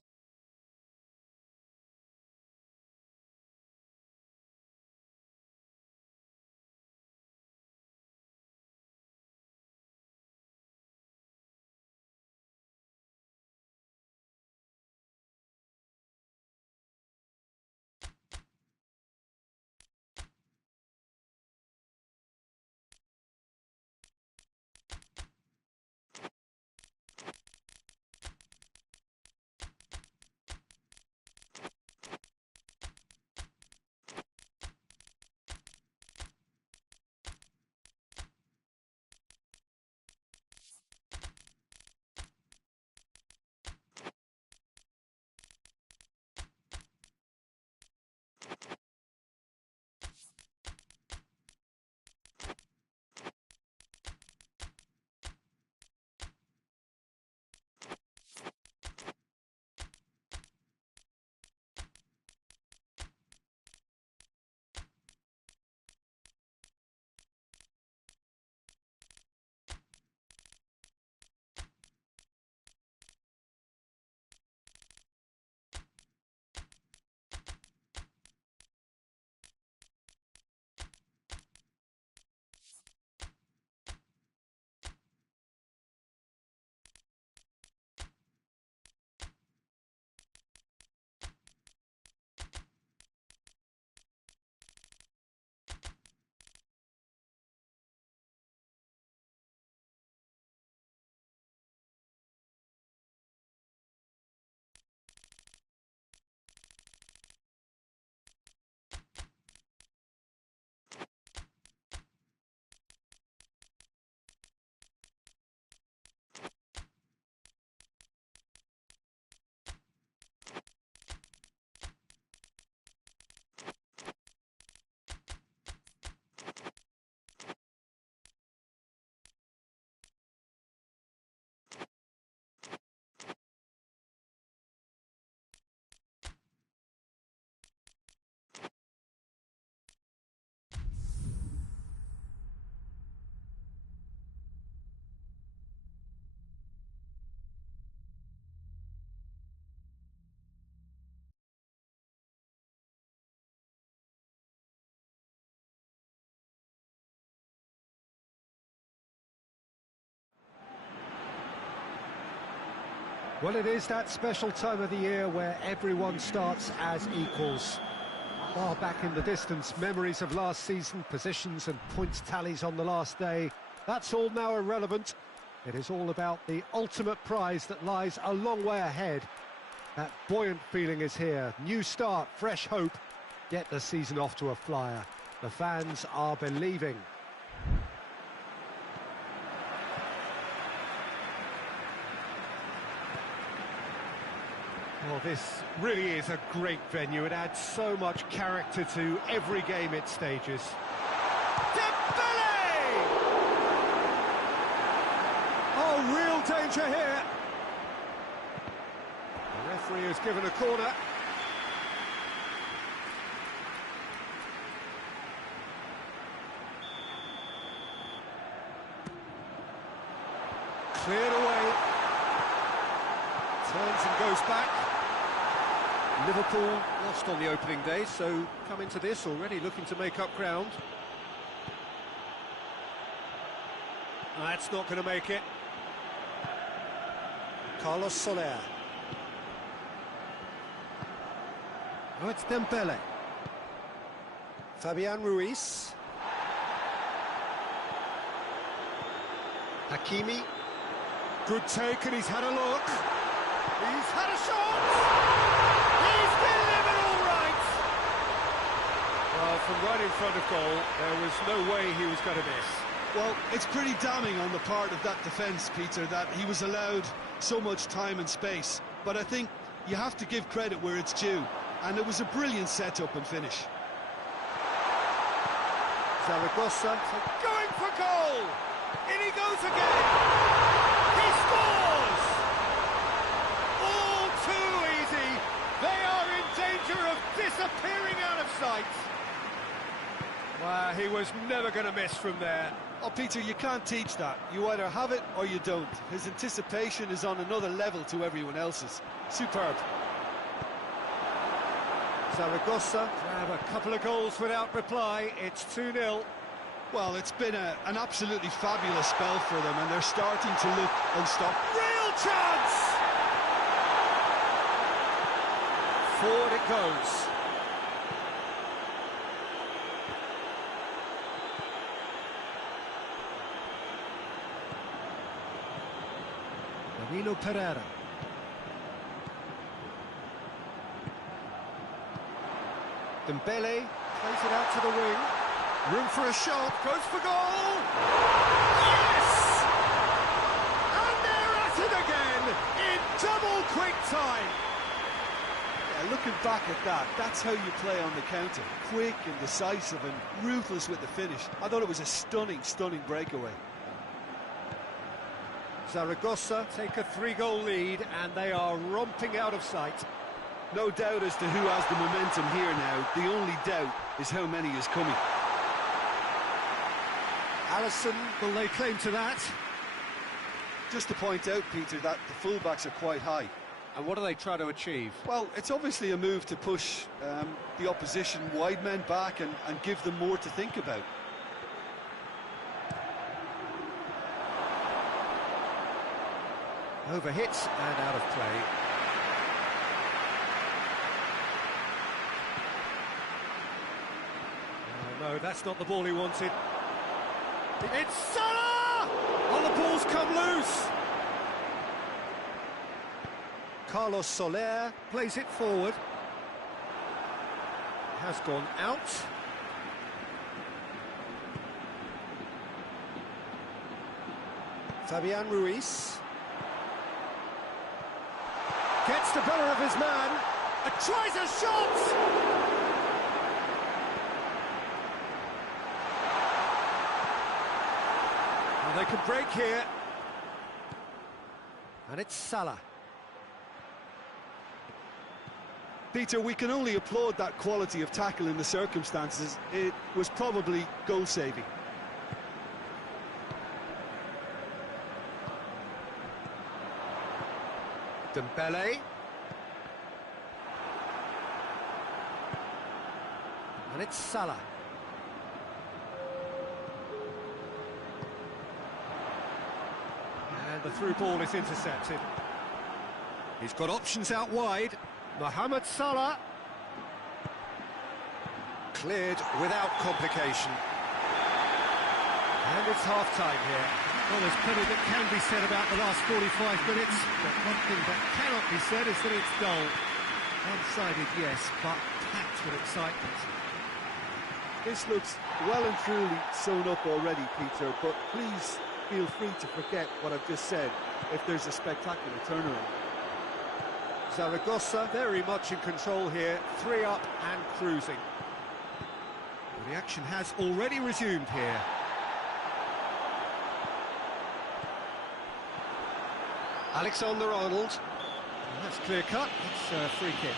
Well, it is that special time of the year where everyone starts as equals. Far back in the distance, memories of last season, positions and points tallies on the last day, that's all now irrelevant. It is all about the ultimate prize that lies a long way ahead. That buoyant feeling is here. New start, fresh hope. Get the season off to a flyer. The fans are believing. Well, this really is a great venue. It adds so much character to every game it stages. Dembele! Oh, real danger here. The referee has given a corner. Cleared away. Turns and goes back. Liverpool lost on the opening day, so come into this already looking to make up ground. That's not going to make it. Carlos Soler. Oh, it's Dembele. Fabian Ruiz. Hakimi. Good take, and he's had a look. He's had a shot! He's delivered all right! Well, from right in front of goal, there was no way he was going to miss. Well, it's pretty damning on the part of that defence, Peter, that he was allowed so much time and space. But I think you have to give credit where it's due, and it was a brilliant set-up and finish. Zaragoza Going for goal! In he goes again! He scores! All too easy! They are in danger of disappearing out of sight! Well, he was never going to miss from there. Oh, Peter, you can't teach that. You either have it or you don't. His anticipation is on another level to everyone else's. Superb. Zaragoza have a couple of goals without reply. It's 2-0. Well, it's been an absolutely fabulous spell for them, and they're starting to look unstoppable. Real chance! Forward it goes. Danilo Pereira. Dembele plays it out to the wing. Room for a shot. Goes for goal! Yes! And they're at it again in double quick time. Yeah, looking back at that, that's how you play on the counter. Quick and decisive and ruthless with the finish. I thought it was a stunning, stunning breakaway. Zaragoza take a 3-goal lead, and they are romping out of sight. No doubt as to who has the momentum here now. The only doubt is how many is coming. Alisson, will they claim to that? Just to point out, Peter, that the fullbacks are quite high. And what do they try to achieve? Well, it's obviously a move to push the opposition wide men back and give them more to think about. Over hits and out of play. Oh, no, that's not the ball he wanted. It's Salah! Oh, the ball's come loose. Carlos Soler plays it forward. It has gone out. Fabian Ruiz. Gets the better of his man. Tries a shot! Well, they can break here. And it's Salah. Peter, we can only applaud that quality of tackle in the circumstances. It was probably goal-saving. Dembele. And it's Salah. And the through ball is intercepted. He's got options out wide. Mohamed Salah. Cleared without complication. And it's half-time here. Well, there's plenty that can be said about the last 45 minutes, but one thing that cannot be said is that it's dull. One-sided, yes, but packed with excitement. This looks well and truly sewn up already, Peter, but please feel free to forget what I've just said if there's a spectacular turnaround. Zaragoza very much in control here, 3 up and cruising. Well, the action has already resumed here. Alexander-Arnold. That's clear cut, it's a free kick.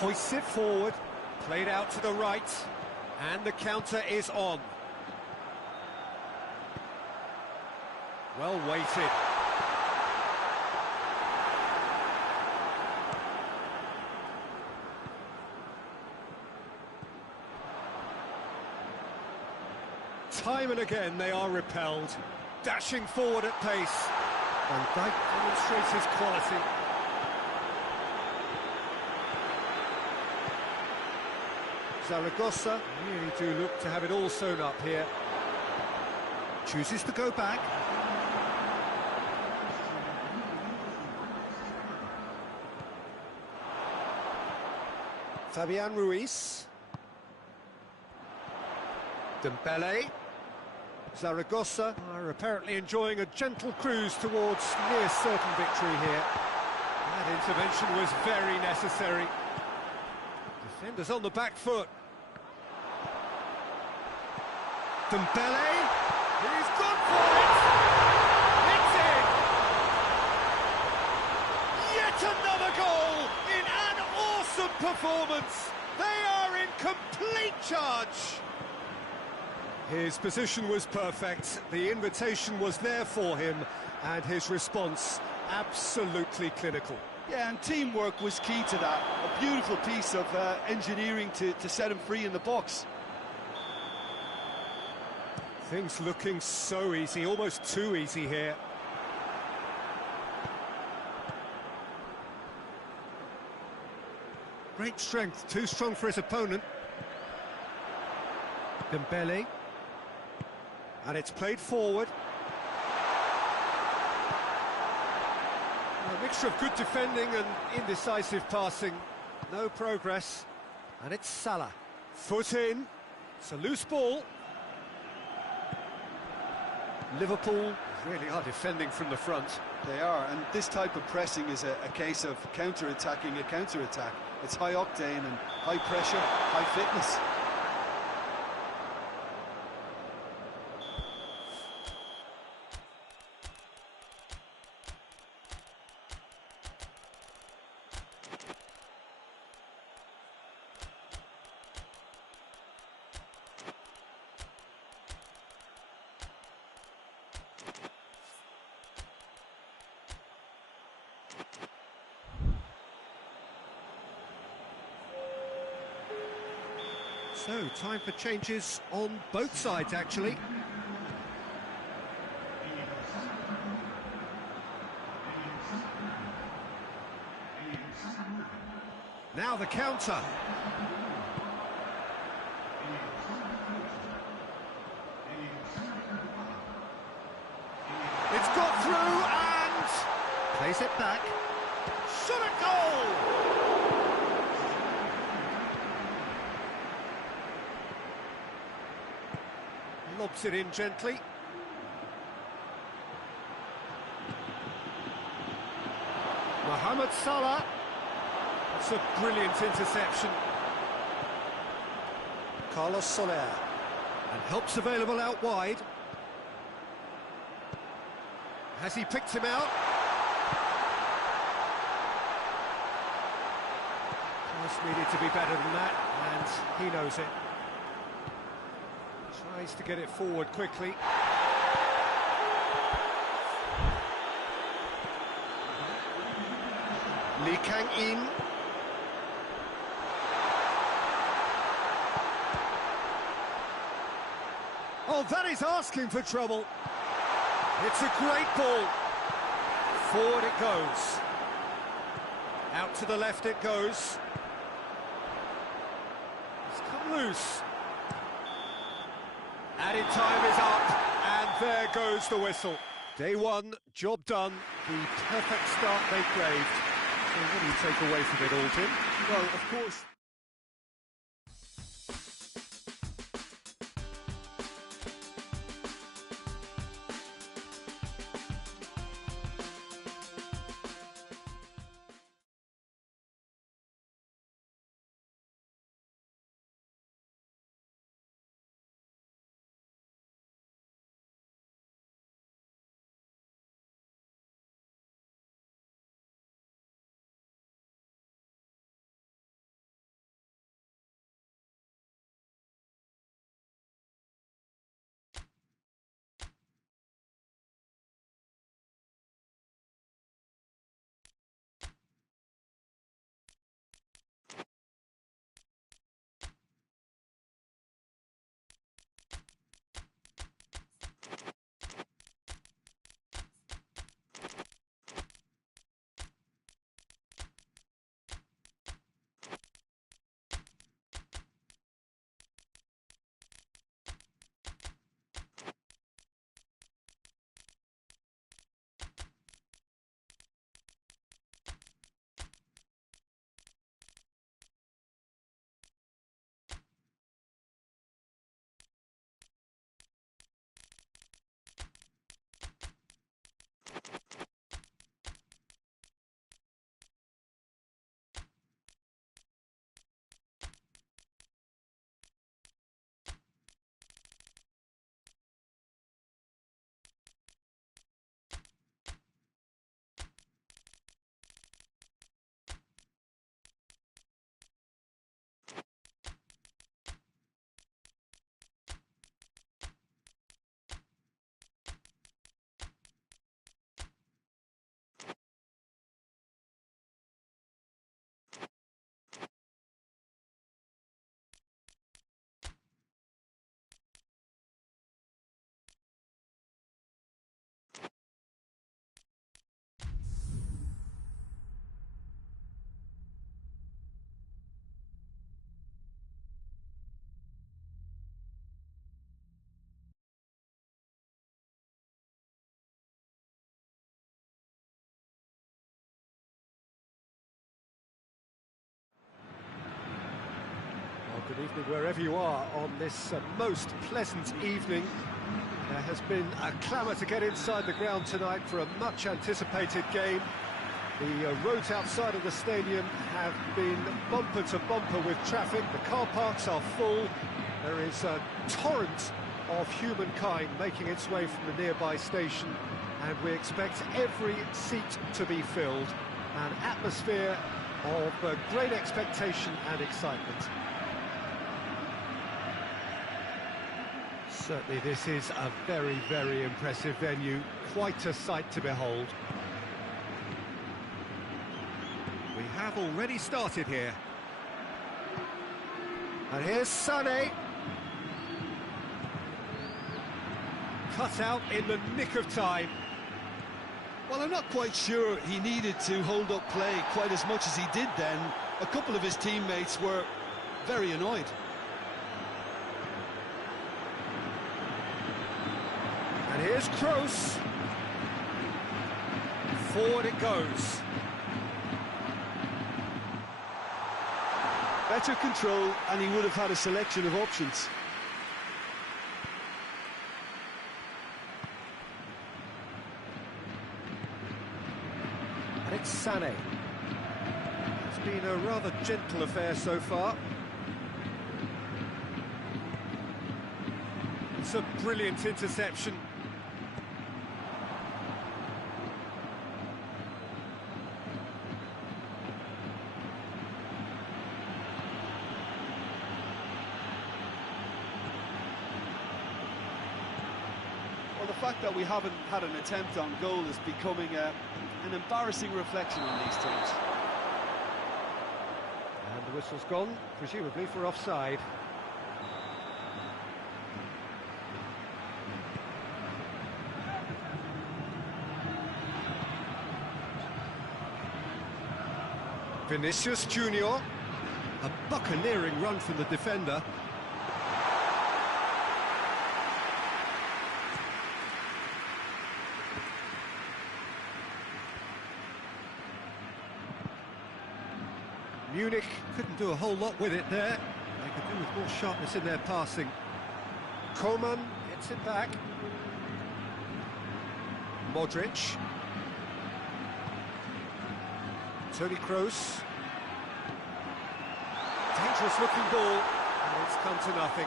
Hoists it forward, played out to the right, and the counter is on. Well weighted. Time and again they are repelled, dashing forward at pace. Van Dijk demonstrates his quality. Zaragoza really do look to have it all sewn up here. Chooses to go back. Fabian Ruiz. Dembele. Zaragoza are apparently enjoying a gentle cruise towards near certain victory here. That intervention was very necessary. Defenders on the back foot. Dembele, he's gone for it! It's in! Yet another goal in an awesome performance! They are in complete charge! His position was perfect, the invitation was there for him, and his response absolutely clinical. Yeah, and teamwork was key to that. A beautiful piece of engineering to set him free in the box. Things looking so easy, almost too easy here. Great strength, too strong for his opponent. Dembele. And it's played forward. A mixture of good defending and indecisive passing. No progress. And it's Salah. Foot in. It's a loose ball. Liverpool really are defending from the front. They are, and this type of pressing is a case of counter-attacking a counter-attack. It's high octane and high pressure, high fitness. So, time for changes on both sides, actually. Now the counter. It's got through and plays it back. Shot a goal! Lobs it in gently. Mohamed Salah. That's a brilliant interception. Carlos Soler. And help's available out wide. Has he picked him out? Pass needed to be better than that, and he knows it. Tries to get it forward quickly. Lee Kang-in. Oh, that is asking for trouble. It's a great ball. Forward it goes. Out to the left it goes. It's come loose. Added time is up, and there goes the whistle. Day one, job done. The perfect start they craved. So what do you take away from it all, Tim? Well, of course. Good evening wherever you are on this most pleasant evening. There has been a clamour to get inside the ground tonight for a much anticipated game. The roads outside of the stadium have been bumper to bumper with traffic. The car parks are full. There is a torrent of humankind making its way from the nearby station, and we expect every seat to be filled. An atmosphere of great expectation and excitement. Certainly this is a very, very impressive venue, quite a sight to behold. We have already started here. And here's Sané. Cut out in the nick of time. Well, I'm not quite sure he needed to hold up play quite as much as he did then. A couple of his teammates were very annoyed. And here's Kroos. Forward it goes. Better control, and he would have had a selection of options. And it's Sané. It's been a rather gentle affair so far. It's a brilliant interception. Well, the fact that we haven't had an attempt on goal is becoming an embarrassing reflection on these teams. The whistle's gone, presumably for offside. Vinicius Junior. A buccaneering run from the defender. Munich couldn't do a whole lot with it there. They could do with more sharpness in their passing. Coman gets it back. Modric. Toni Kroos. Dangerous looking ball, and it's come to nothing.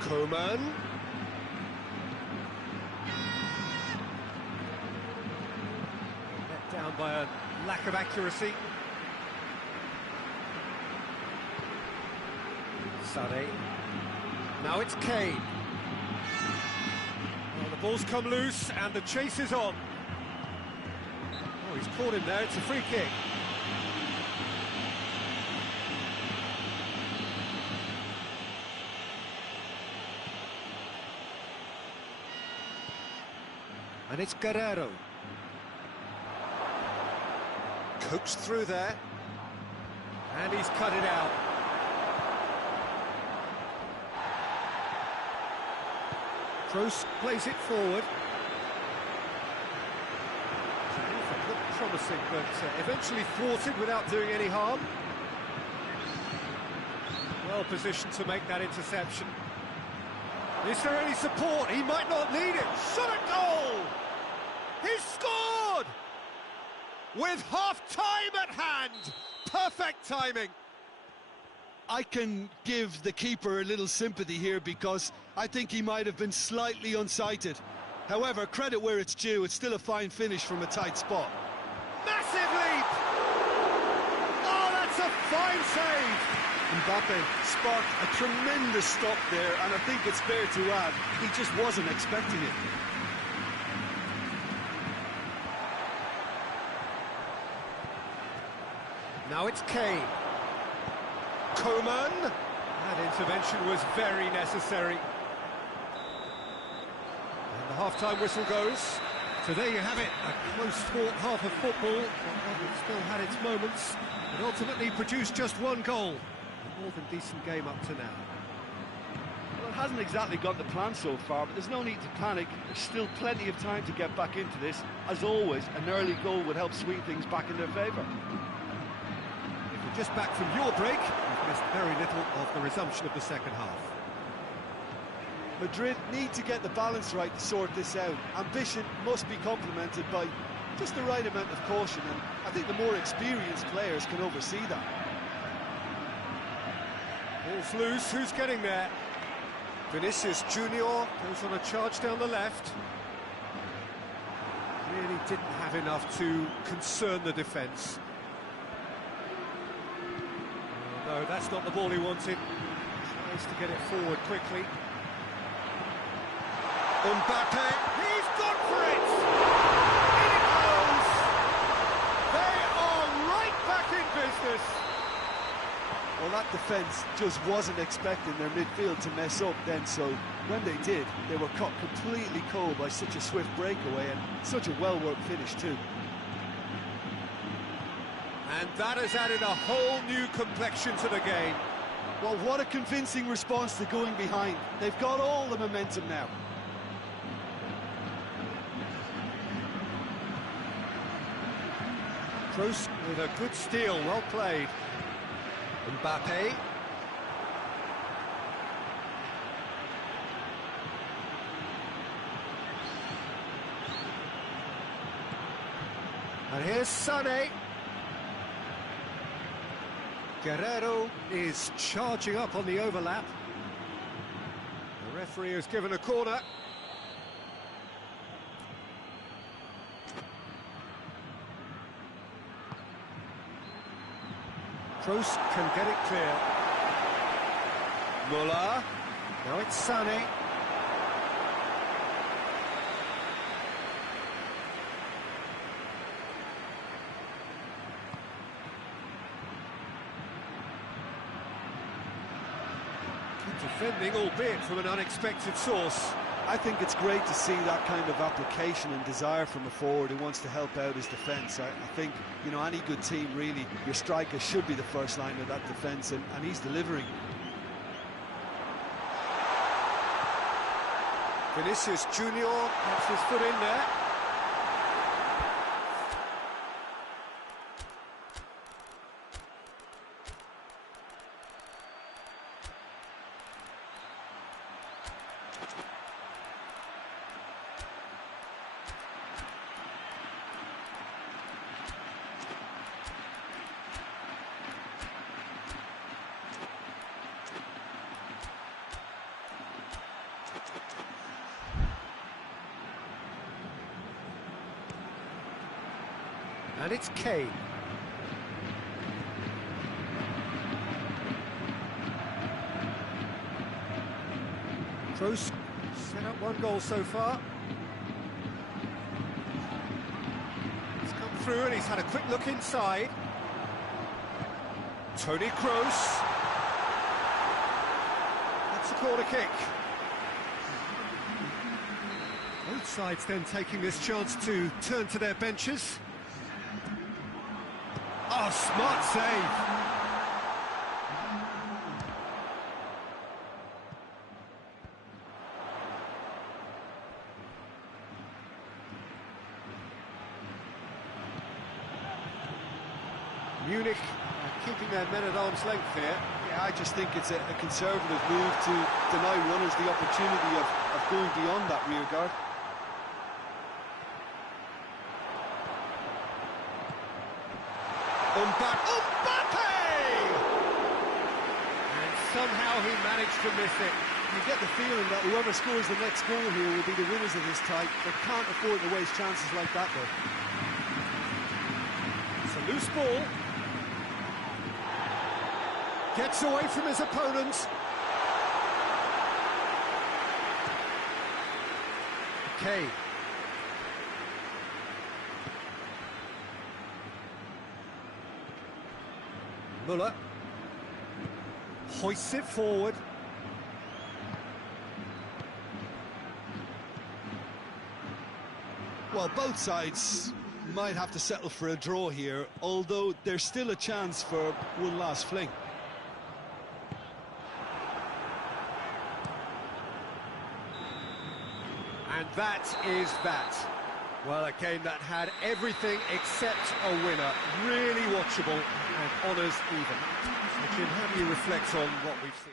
Coman. Let down by a lack of accuracy. Sané. Now it's Kane. Well, the ball's come loose and the chase is on. Oh, he's caught him there, it's a free kick. And it's Guerrero. Coaxed through there. And he's cut it out. Kroos plays it forward. It looked promising, but eventually thwarted without doing any harm. Well positioned to make that interception. Is there any support? He might not need it. Shot a goal! He's scored! With half-time at hand! Perfect timing! I can give the keeper a little sympathy here because I think he might have been slightly unsighted. However, credit where it's due, it's still a fine finish from a tight spot. Massive leap! Oh, that's a fine save! Mbappe sparked a tremendous stop there, and I think it's fair to add, he just wasn't expecting it. Now it's Kane. Coman. That intervention was very necessary. And the half-time whistle goes. So there you have it, a close-fought half of football. It still had its moments, but ultimately produced just one goal. A more than decent game up to now. Well, it hasn't exactly got the plan so far, but there's no need to panic. There's still plenty of time to get back into this. As always, an early goal would help swing things back in their favour. If you're just back from your break, you've missed very little of the resumption of the second half. Madrid need to get the balance right to sort this out. Ambition must be complemented by just the right amount of caution, and I think the more experienced players can oversee that. Ball's loose, who's getting there? Vinicius Junior goes on a charge down the left. Really didn't have enough to concern the defence. Oh, no, that's not the ball he wanted. Tries to get it forward quickly. Mbappe, He's gone for it! In it goes! They are right back in business! Well, that defence just wasn't expecting their midfield to mess up then, so when they did, they were caught completely cold by such a swift breakaway and such a well-worked finish too. and that has added a whole new complexion to the game. Well, what a convincing response to going behind. They've got all the momentum now. Kroos with a good steal, well played. Mbappe. And here's Sané. Guerrero is charging up on the overlap. The referee has given a corner. Kroos can get it clear. Muller. Now it's Sané. Defending, albeit from an unexpected source. I think it's great to see that kind of application and desire from a forward who wants to help out his defence. I think, you know, any good team, really, your striker should be the first line of that defence, and he's delivering. Vinicius Junior gets his foot in there. And it's Kane. Kroos set up one goal so far. He's come through and he's had a quick look inside. Toni Kroos. That's a corner kick. Both sides then taking this chance to turn to their benches. Oh, smart save. Munich keeping their men at arm's length here. Yeah, I just think it's a conservative move to deny runners the opportunity of going beyond that rear guard. Mbappe! And somehow he managed to miss it. You get the feeling that whoever scores the next goal here will be the winners of this tie. They can't afford to waste chances like that, though. It's a loose ball. Gets away from his opponents. Kane. Muller hoists it forward. Well, both sides might have to settle for a draw here, although there's still a chance for one last fling. And that is that. Well, a game that had everything except a winner. Really watchable and honours even. So, Jim, how do you reflect on what we've seen?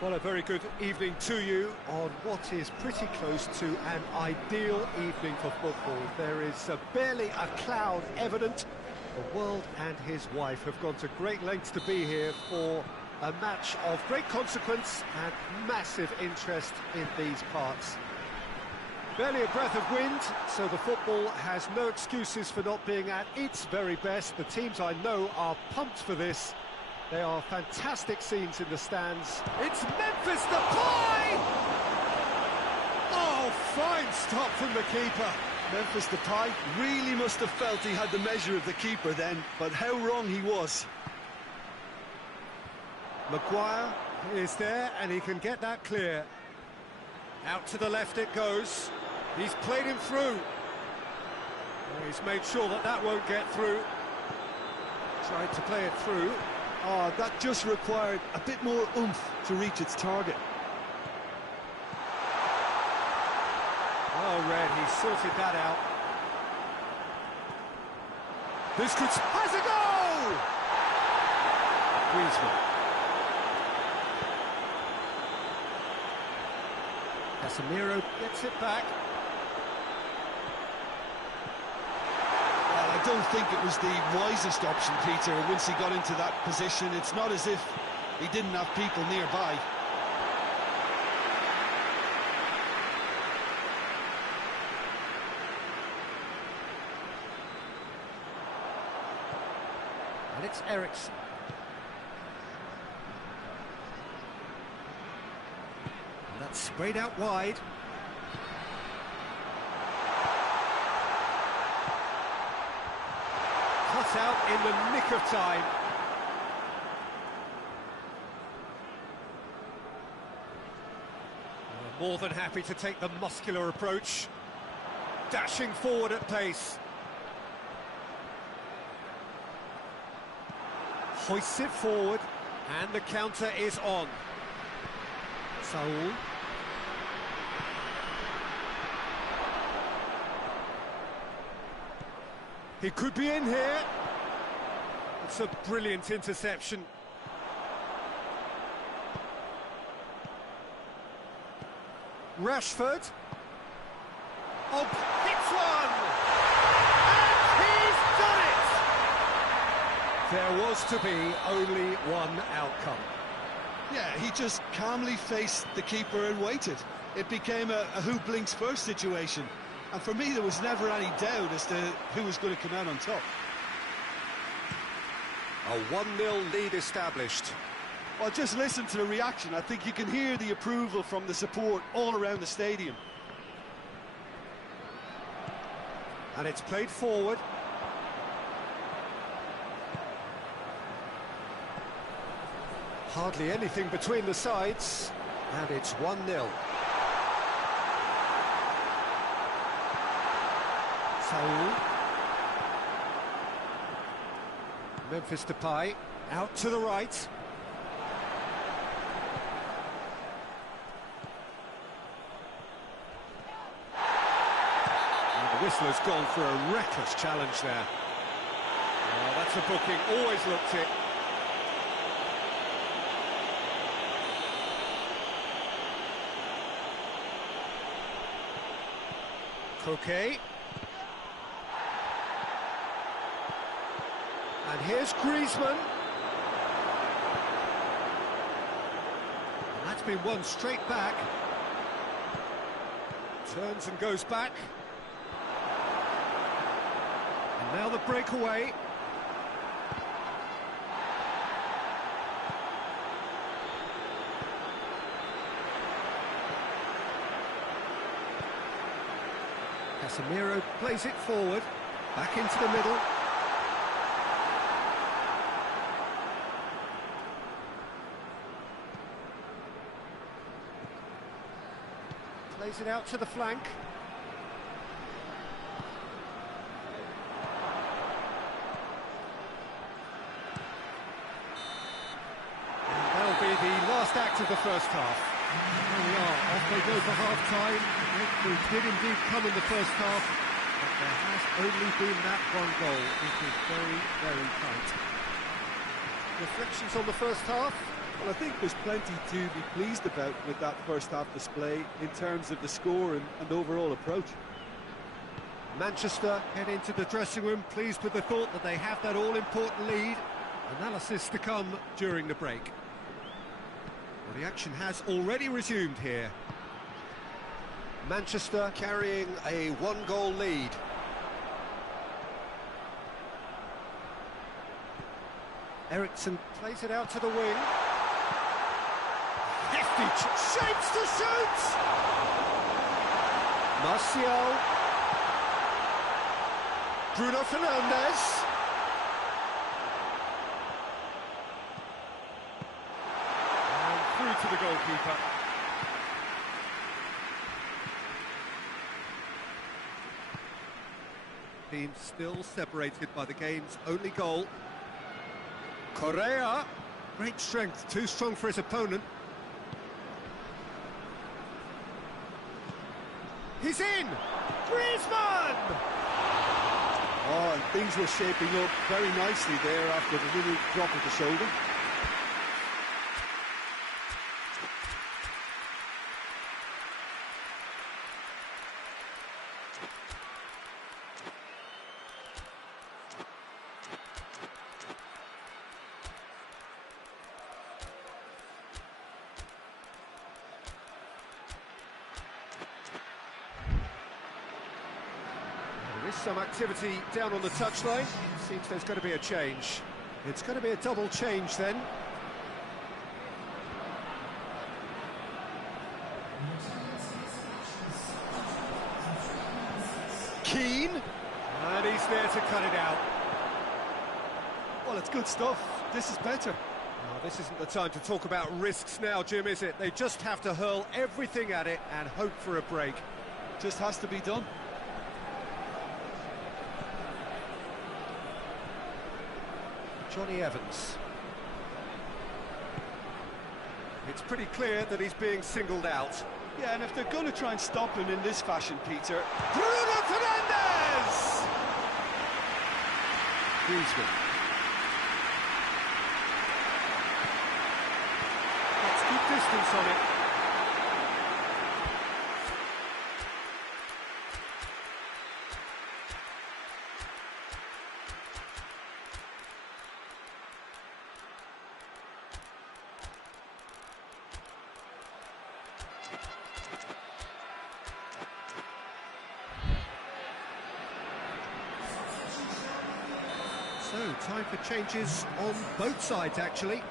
Well, a very good evening to you on what is pretty close to an ideal evening for football. There is barely a cloud evident. The world and his wife have gone to great lengths to be here for a match of great consequence and massive interest in these parts. Barely a breath of wind, so the football has no excuses for not being at its very best. The teams I know are pumped for this. They are fantastic scenes in the stands. It's Memphis Depay! Oh, fine stop from the keeper. Memphis Depay really must have felt he had the measure of the keeper then, but how wrong he was. Maguire is there and he can get that clear. Out to the left it goes. He's played him through. He's made sure that that won't get through. Tried to play it through. Oh, that just required a bit more oomph to reach its target. Oh, Red, he sorted that out. This could... has a goal! Griezmann. Casemiro gets it back. I don't think it was the wisest option, Peter, once he got into that position. It's not as if he didn't have people nearby. And it's Eriksen. And that's sprayed out wide. Cut out in the nick of time. More than happy to take the muscular approach. Dashing forward at pace. Hoists it forward. And the counter is on. Saul. He could be in here. It's a brilliant interception. Rashford. Oh, hits one! And he's done it! There was to be only one outcome. Yeah, he just calmly faced the keeper and waited. It became a who blinks first situation. And for me, there was never any doubt as to who was going to come out on top. A 1-0 lead established. Well, just listen to the reaction. I think you can hear the approval from the support all around the stadium. And it's played forward. Hardly anything between the sides. And it's 1-0. Saul. Memphis Depay out to the right. And the whistler's gone for a reckless challenge there. Oh, that's a booking, always looked it. Koke. And here's Griezmann. And that's been won straight back. Turns and goes back. And now the breakaway. Casemiro plays it forward, back into the middle. Plays it out to the flank. And that'll be the last act of the first half. There we are, off they go for half-time. It did indeed come in the first half, but there has only been that one goal. It is very, very tight. Reflections on the first half? Well, I think there's plenty to be pleased about with that first half display in terms of the score and overall approach. Manchester head into the dressing room pleased with the thought that they have that all-important lead. Analysis to come during the break. Well, the action has already resumed here. Manchester carrying a one-goal lead. Eriksson plays it out to the wing. Hefty shapes to shoot! Martial. Bruno Fernandes. And through to the goalkeeper. Team still separated by the game's only goal. Correa, great strength, too strong for his opponent. He's in! Griezmann! Oh, and things were shaping up very nicely there after the little drop of the shoulder. There is some activity down on the touchline. Seems there's going to be a change. It's going to be a double change then. Keane. And he's there to cut it out. Well, it's good stuff. This is better. Oh, this isn't the time to talk about risks now, Jim, is it? They just have to hurl everything at it and hope for a break. Just has to be done. Johnny Evans. It's pretty clear that he's being singled out. Yeah, and if they're going to try and stop him in this fashion, Peter... Bruno Fernandes! Griezmann. That's good distance on it. So, time for changes on both sides, actually.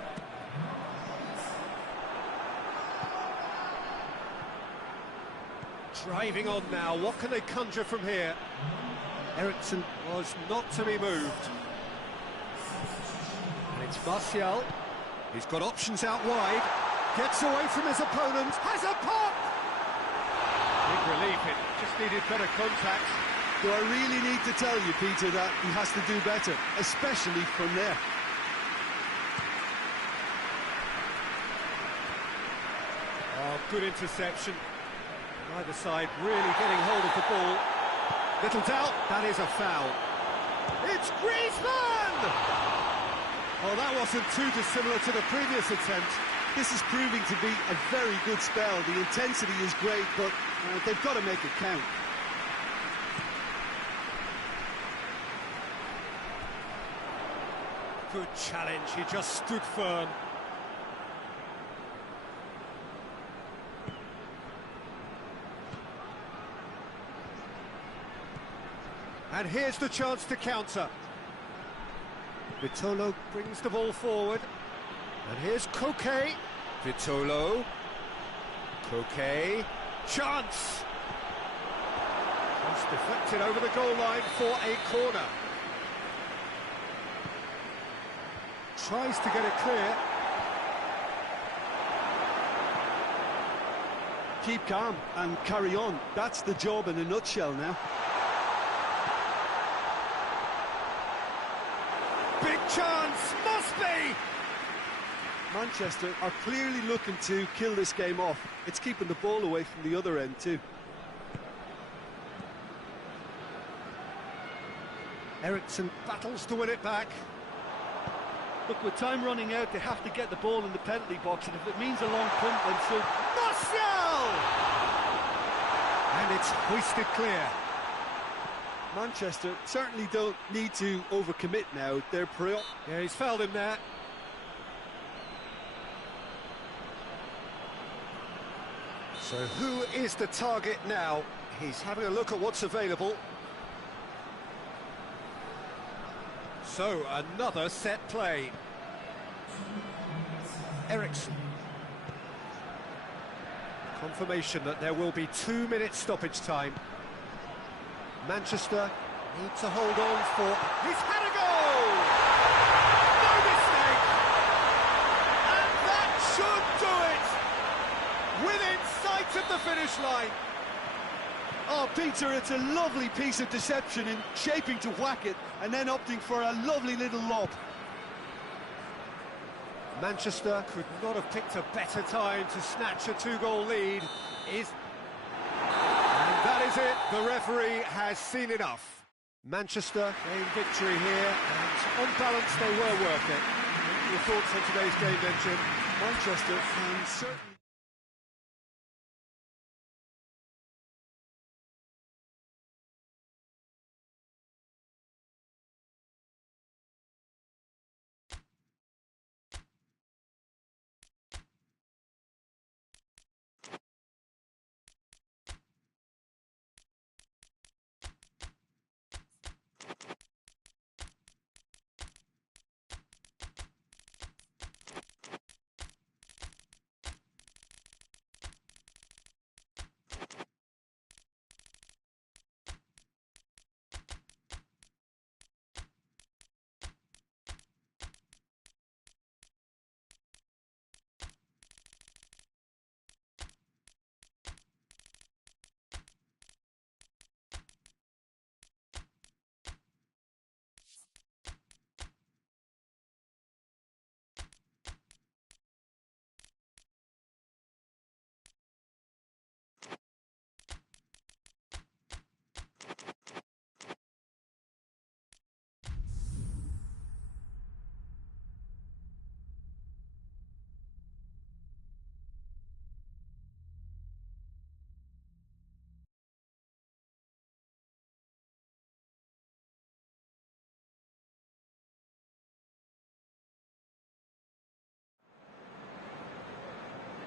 Driving on now, what can they conjure from here? Eriksson was not to be moved. And it's Martial. He's got options out wide. Gets away from his opponent. Has a pop! Big relief, it just needed better contact. Do I really need to tell you, Peter, that he has to do better, especially from there? Oh, good interception. Either side really getting hold of the ball. Little doubt, that is a foul. It's Griezmann! Oh, that wasn't too dissimilar to the previous attempt. This is proving to be a very good spell. The intensity is great, but they've got to make it count. Good challenge, he just stood firm. And here's the chance to counter. Vitolo brings the ball forward. And here's Koke. Vitolo. Koke. Chance! Just deflected over the goal line for a corner. Tries to get it clear. keep calm and carry on. That's the job in a nutshell now. Big chance, must be! Manchester are clearly looking to kill this game off. It's keeping the ball away from the other end too. Eriksson battles to win it back. Look, with time running out, they have to get the ball in the penalty box, and if it means a long punt, then so... Martial! And it's hoisted clear. Manchester certainly don't need to overcommit now. They're Yeah, he's fouled him there. So who is the target now? He's having a look at what's available. So, another set play. Eriksson. Confirmation that there will be 2 minutes stoppage time. Manchester need to hold on for... He's had a goal! No mistake! And that should do it! Within sight of the finish line. Oh, Peter, it's a lovely piece of deception in shaping to whack it and then opting for a lovely little lob. Manchester could not have picked a better time to snatch a 2-goal lead. And that is it. The referee has seen enough. Manchester gain victory here, and on balance they were worth it. Your thoughts on today's game then, Jim? Manchester can certainly...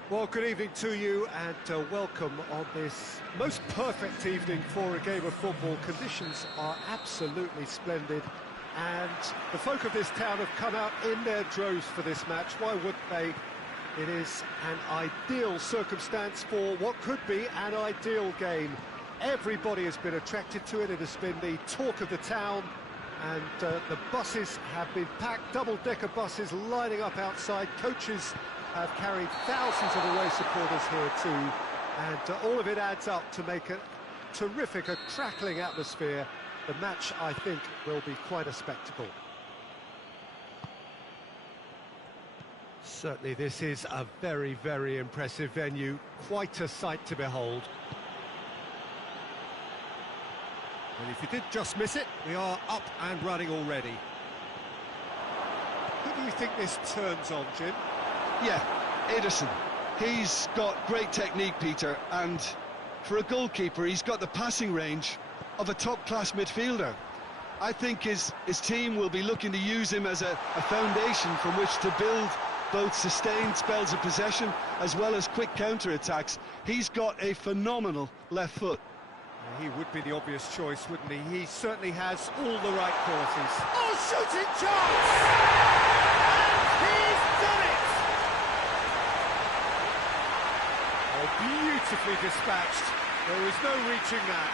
Well, good evening to you and welcome on this most perfect evening for a game of football. Conditions are absolutely splendid and the folk of this town have come out in their droves for this match. Why wouldn't they? It is an ideal circumstance for what could be an ideal game. Everybody has been attracted to it. It has been the talk of the town, and the buses have been packed, double-decker buses lining up outside. Coaches have carried thousands of away supporters here too, and all of it adds up to make a terrific, a crackling atmosphere. The match, I think, will be quite a spectacle. Certainly this is a very, very impressive venue, quite a sight to behold. And if you did just miss it, we are up and running already. Who do you think this turns on, Jim? Yeah, Ederson. He's got great technique, Peter, and for a goalkeeper, he's got the passing range of a top-class midfielder. I think his team will be looking to use him as a foundation from which to build both sustained spells of possession as well as quick counter-attacks. He's got a phenomenal left foot. He would be the obvious choice, wouldn't he? He certainly has all the right qualities. Oh, shooting chance! And he's done it! Oh, beautifully dispatched. There was no reaching that.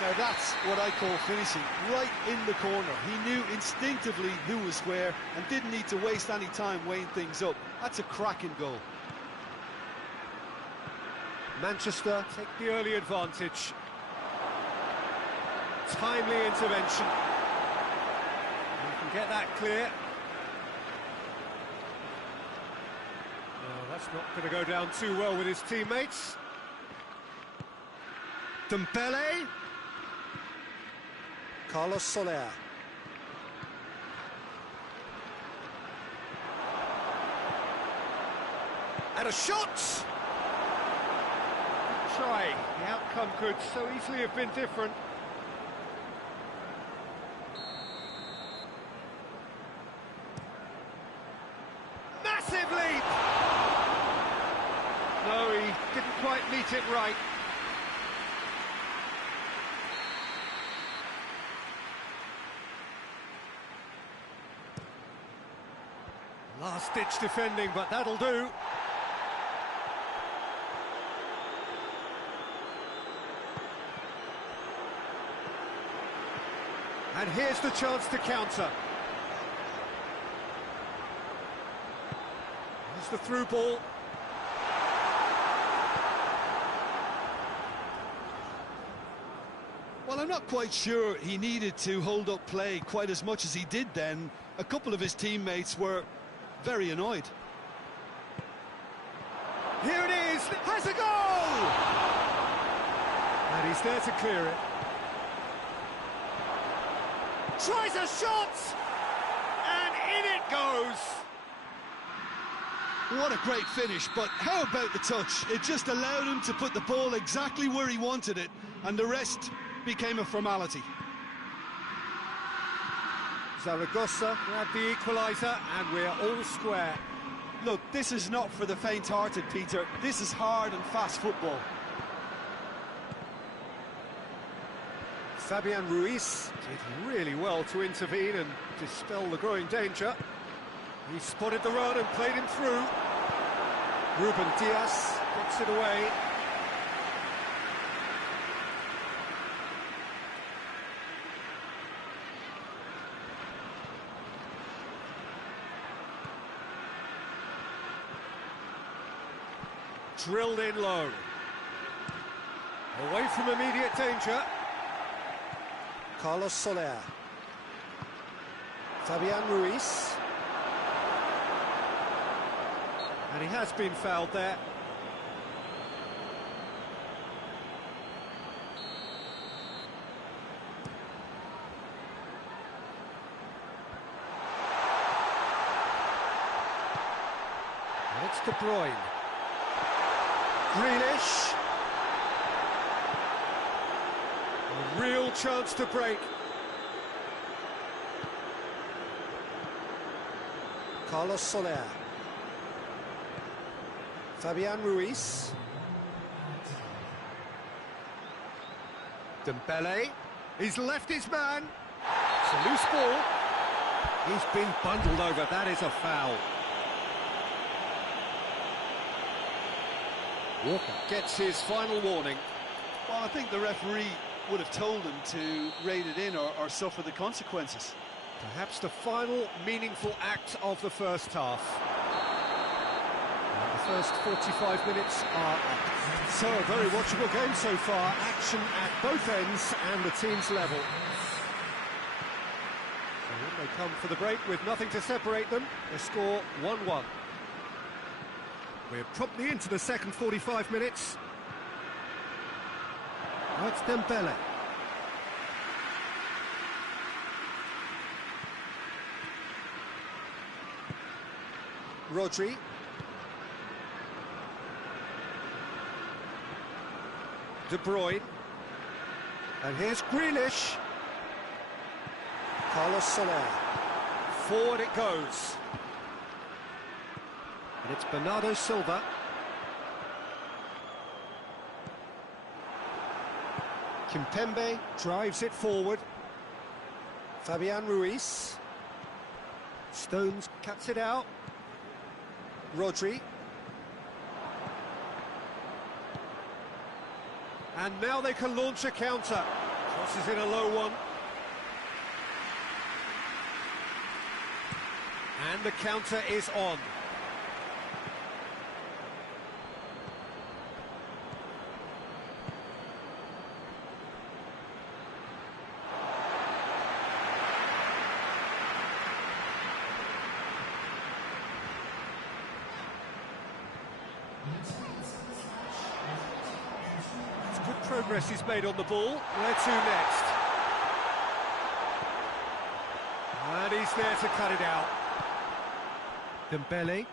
Now that's what I call finishing, right in the corner. He knew instinctively who was where and didn't need to waste any time weighing things up. That's a cracking goal. Manchester Take the early advantage. Timely intervention. You can get that clear. That's not going to go down too well with his teammates. Dembele. Carlos Soler. And a shot! Try. The outcome could so easily have been different. Massive leap! No, he didn't quite meet it right. Last-ditch defending, but that'll do. And here's the chance to counter. Here's the through ball. Well, I'm not quite sure he needed to hold up play quite as much as he did then. A couple of his teammates were very annoyed. Here it is, has a goal! And he's there to clear it. Tries a shot! And in it goes! What a great finish, but how about the touch? It just allowed him to put the ball exactly where he wanted it, and the rest became a formality. Zaragoza grabbed the equaliser, and we're all square. Look, this is not for the faint-hearted, Peter. This is hard and fast football. Fabian Ruiz did really well to intervene and dispel the growing danger. He spotted the run and played him through. Ruben Diaz gets it away. Drilled in low. Away from immediate danger. Carlos Soler. Fabian Ruiz. And he has been fouled there. And it's De Bruyne. Grealish. A real chance to break. Carlos Soler. Fabian Ruiz. Dembele. He's left his man. It's a loose ball. He's been bundled over. That is a foul. Walker gets his final warning. Well, I think the referee would have told him to rate it in or suffer the consequences. Perhaps the final meaningful act of the first half. And the first 45 minutes are up. So a very watchable game so far. Action at both ends and the team's level. So when they come for the break with nothing to separate them, the score 1-1. We're promptly into the second 45 minutes. Now it's Dembele. Rodri. De Bruyne. And here's Grealish. Carlos Soler. Forward it goes. And it's Bernardo Silva. Kimpembe Drives it forward. Fabian Ruiz. Stones cuts it out. Rodri. And now they can launch a counter. Crosses in a low one. And the counter is on. It's good progress he's made on the ball. Where to next? And he's there to cut it out. Dembele.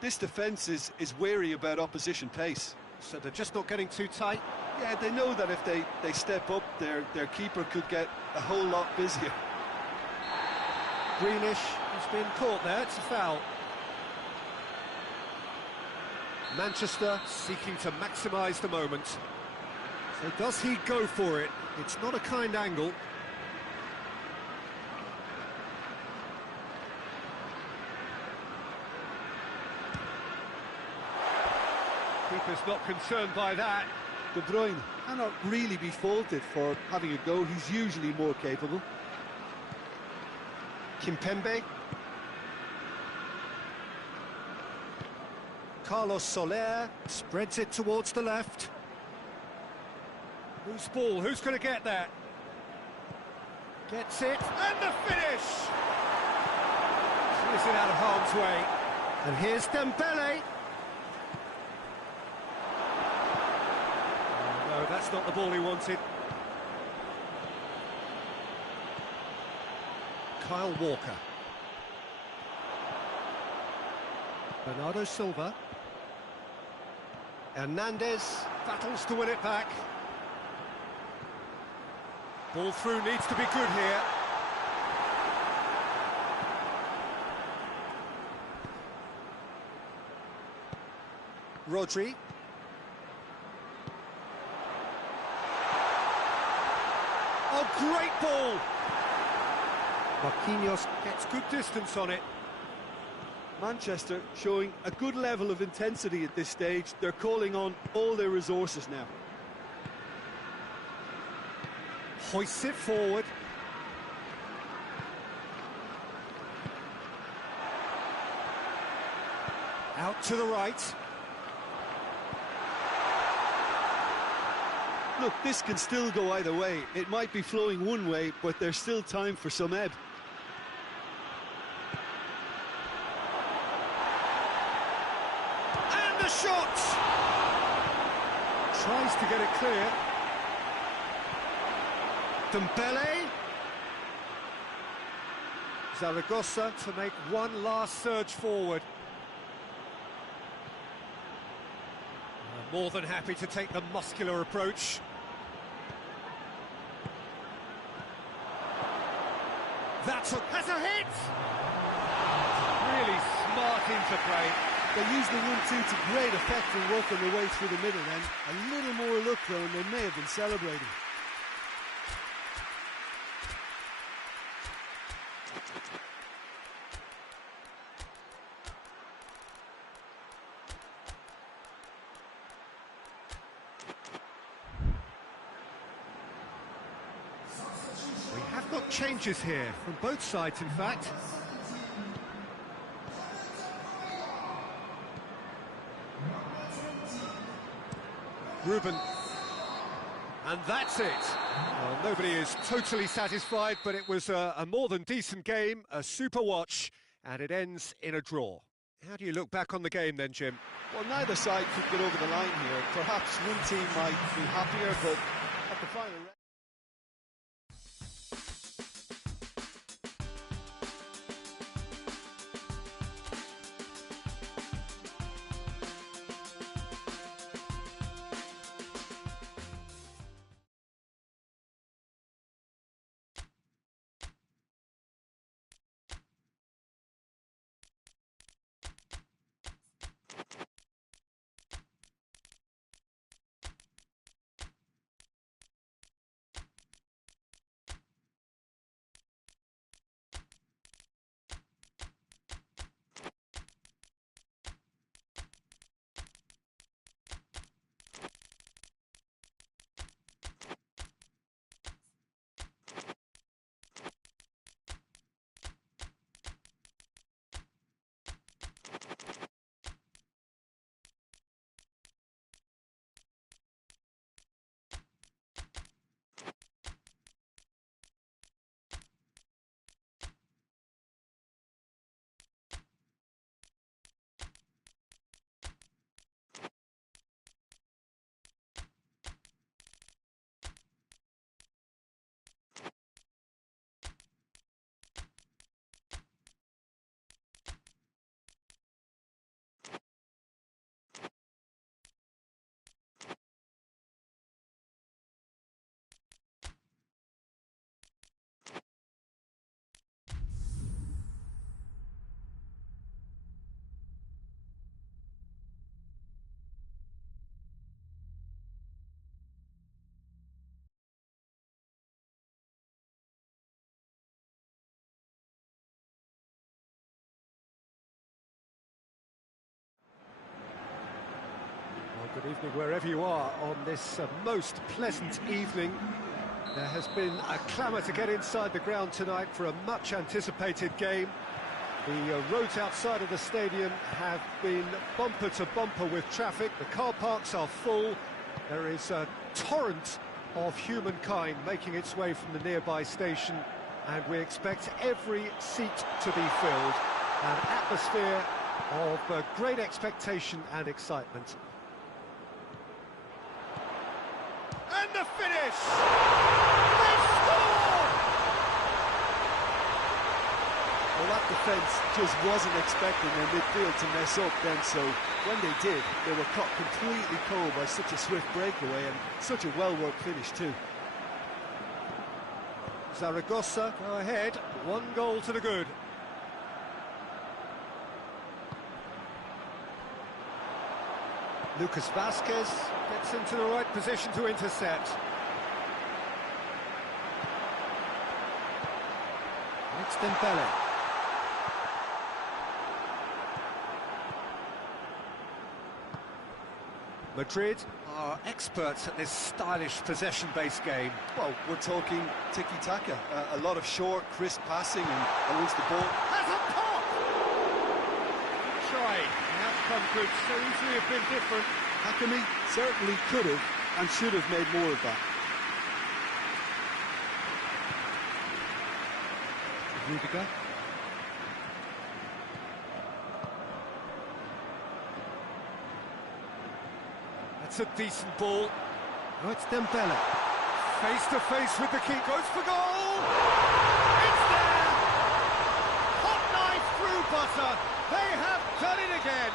This defence is wary about opposition pace. So they're just not getting too tight. Yeah, they know that if they step up, their keeper could get a whole lot busier. Greenish. He's been caught there, it's a foul. Manchester Seeking to maximise the moment. So does he go for it? It's not a kind angle. Keeper's not concerned by that. De Bruyne cannot really be faulted for having a go. He's usually more capable. Kimpembe. Carlos Soler spreads it towards the left. Whose ball? Who's going to get that? Gets it, and the finish! Clears it out of harm's way. And here's Dembele. No, that's not the ball he wanted. Kyle Walker. Bernardo Silva. Hernandez Battles to win it back. Ball through needs to be good here. Rodri. Oh, great ball! Marquinhos. Gets good distance on it. Manchester showing a good level of intensity at this stage. They're calling on all their resources now. Hoists it forward. Out to the right. Look, this can still go either way. It might be flowing one way, but there's still time for some ebb. And the shot! Tries to get it clear. Dembele. Zaragoza to make one last surge forward. More than happy to take the muscular approach. Has a hit! Really smart interplay. They use the 1-2 to great effect and working their way through the middle then. A little more luck though, and they may have been celebrating. We have got changes here, from both sides in fact. Ruben. And that's it. Well, nobody is totally satisfied, but it was a more than decent game, a super watch, and it ends in a draw. How do you look back on the game then, Jim? Well, neither side could get over the line here. Perhaps one team might be happier, but at the final... Good evening wherever you are on this most pleasant evening. There has been a clamour to get inside the ground tonight for a much anticipated game. The roads outside of the stadium have been bumper to bumper with traffic. The car parks are full. There is a torrent of humankind making its way from the nearby station, and we expect every seat to be filled. An atmosphere of great expectation and excitement. And the finish! They scored! Well, that defence just wasn't expecting their midfield to mess up then, so when they did, they were caught completely cold by such a swift breakaway and such a well-worked finish too. Zaragoza go ahead, 1 goal to the good. Lucas Vasquez gets into the right position to intercept. It's Dembele. Madrid are experts at this stylish possession-based game. Well, we're talking tiki-taka, a lot of short, crisp passing, and once the ball... Has a pop! Try. The outcome could so easily have been different. Hakimi certainly could have and should have made more of that. Rudiger. That's a decent ball. Oh, it's Dembele. Face to face with the keeper. Goes for goal! It's there! Hot knife through butter. They have done it again.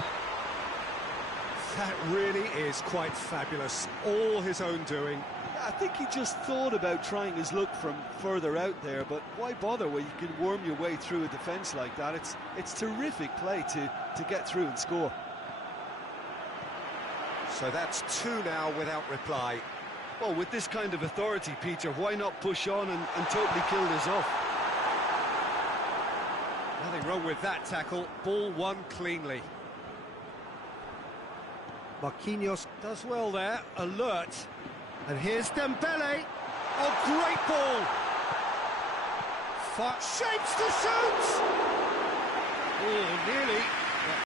That really is quite fabulous. All his own doing. I think he just thought about trying his luck from further out there, but why bother when you can worm your way through a defence like that? It's terrific play to get through and score. So that's 2 now without reply. Well, with this kind of authority, Peter, why not push on and totally kill this off? Nothing wrong with that tackle. Ball won cleanly. Marquinhos does well there, alert. And here's Dembele. Oh, great ball. Shapes to shoot. Oh, nearly.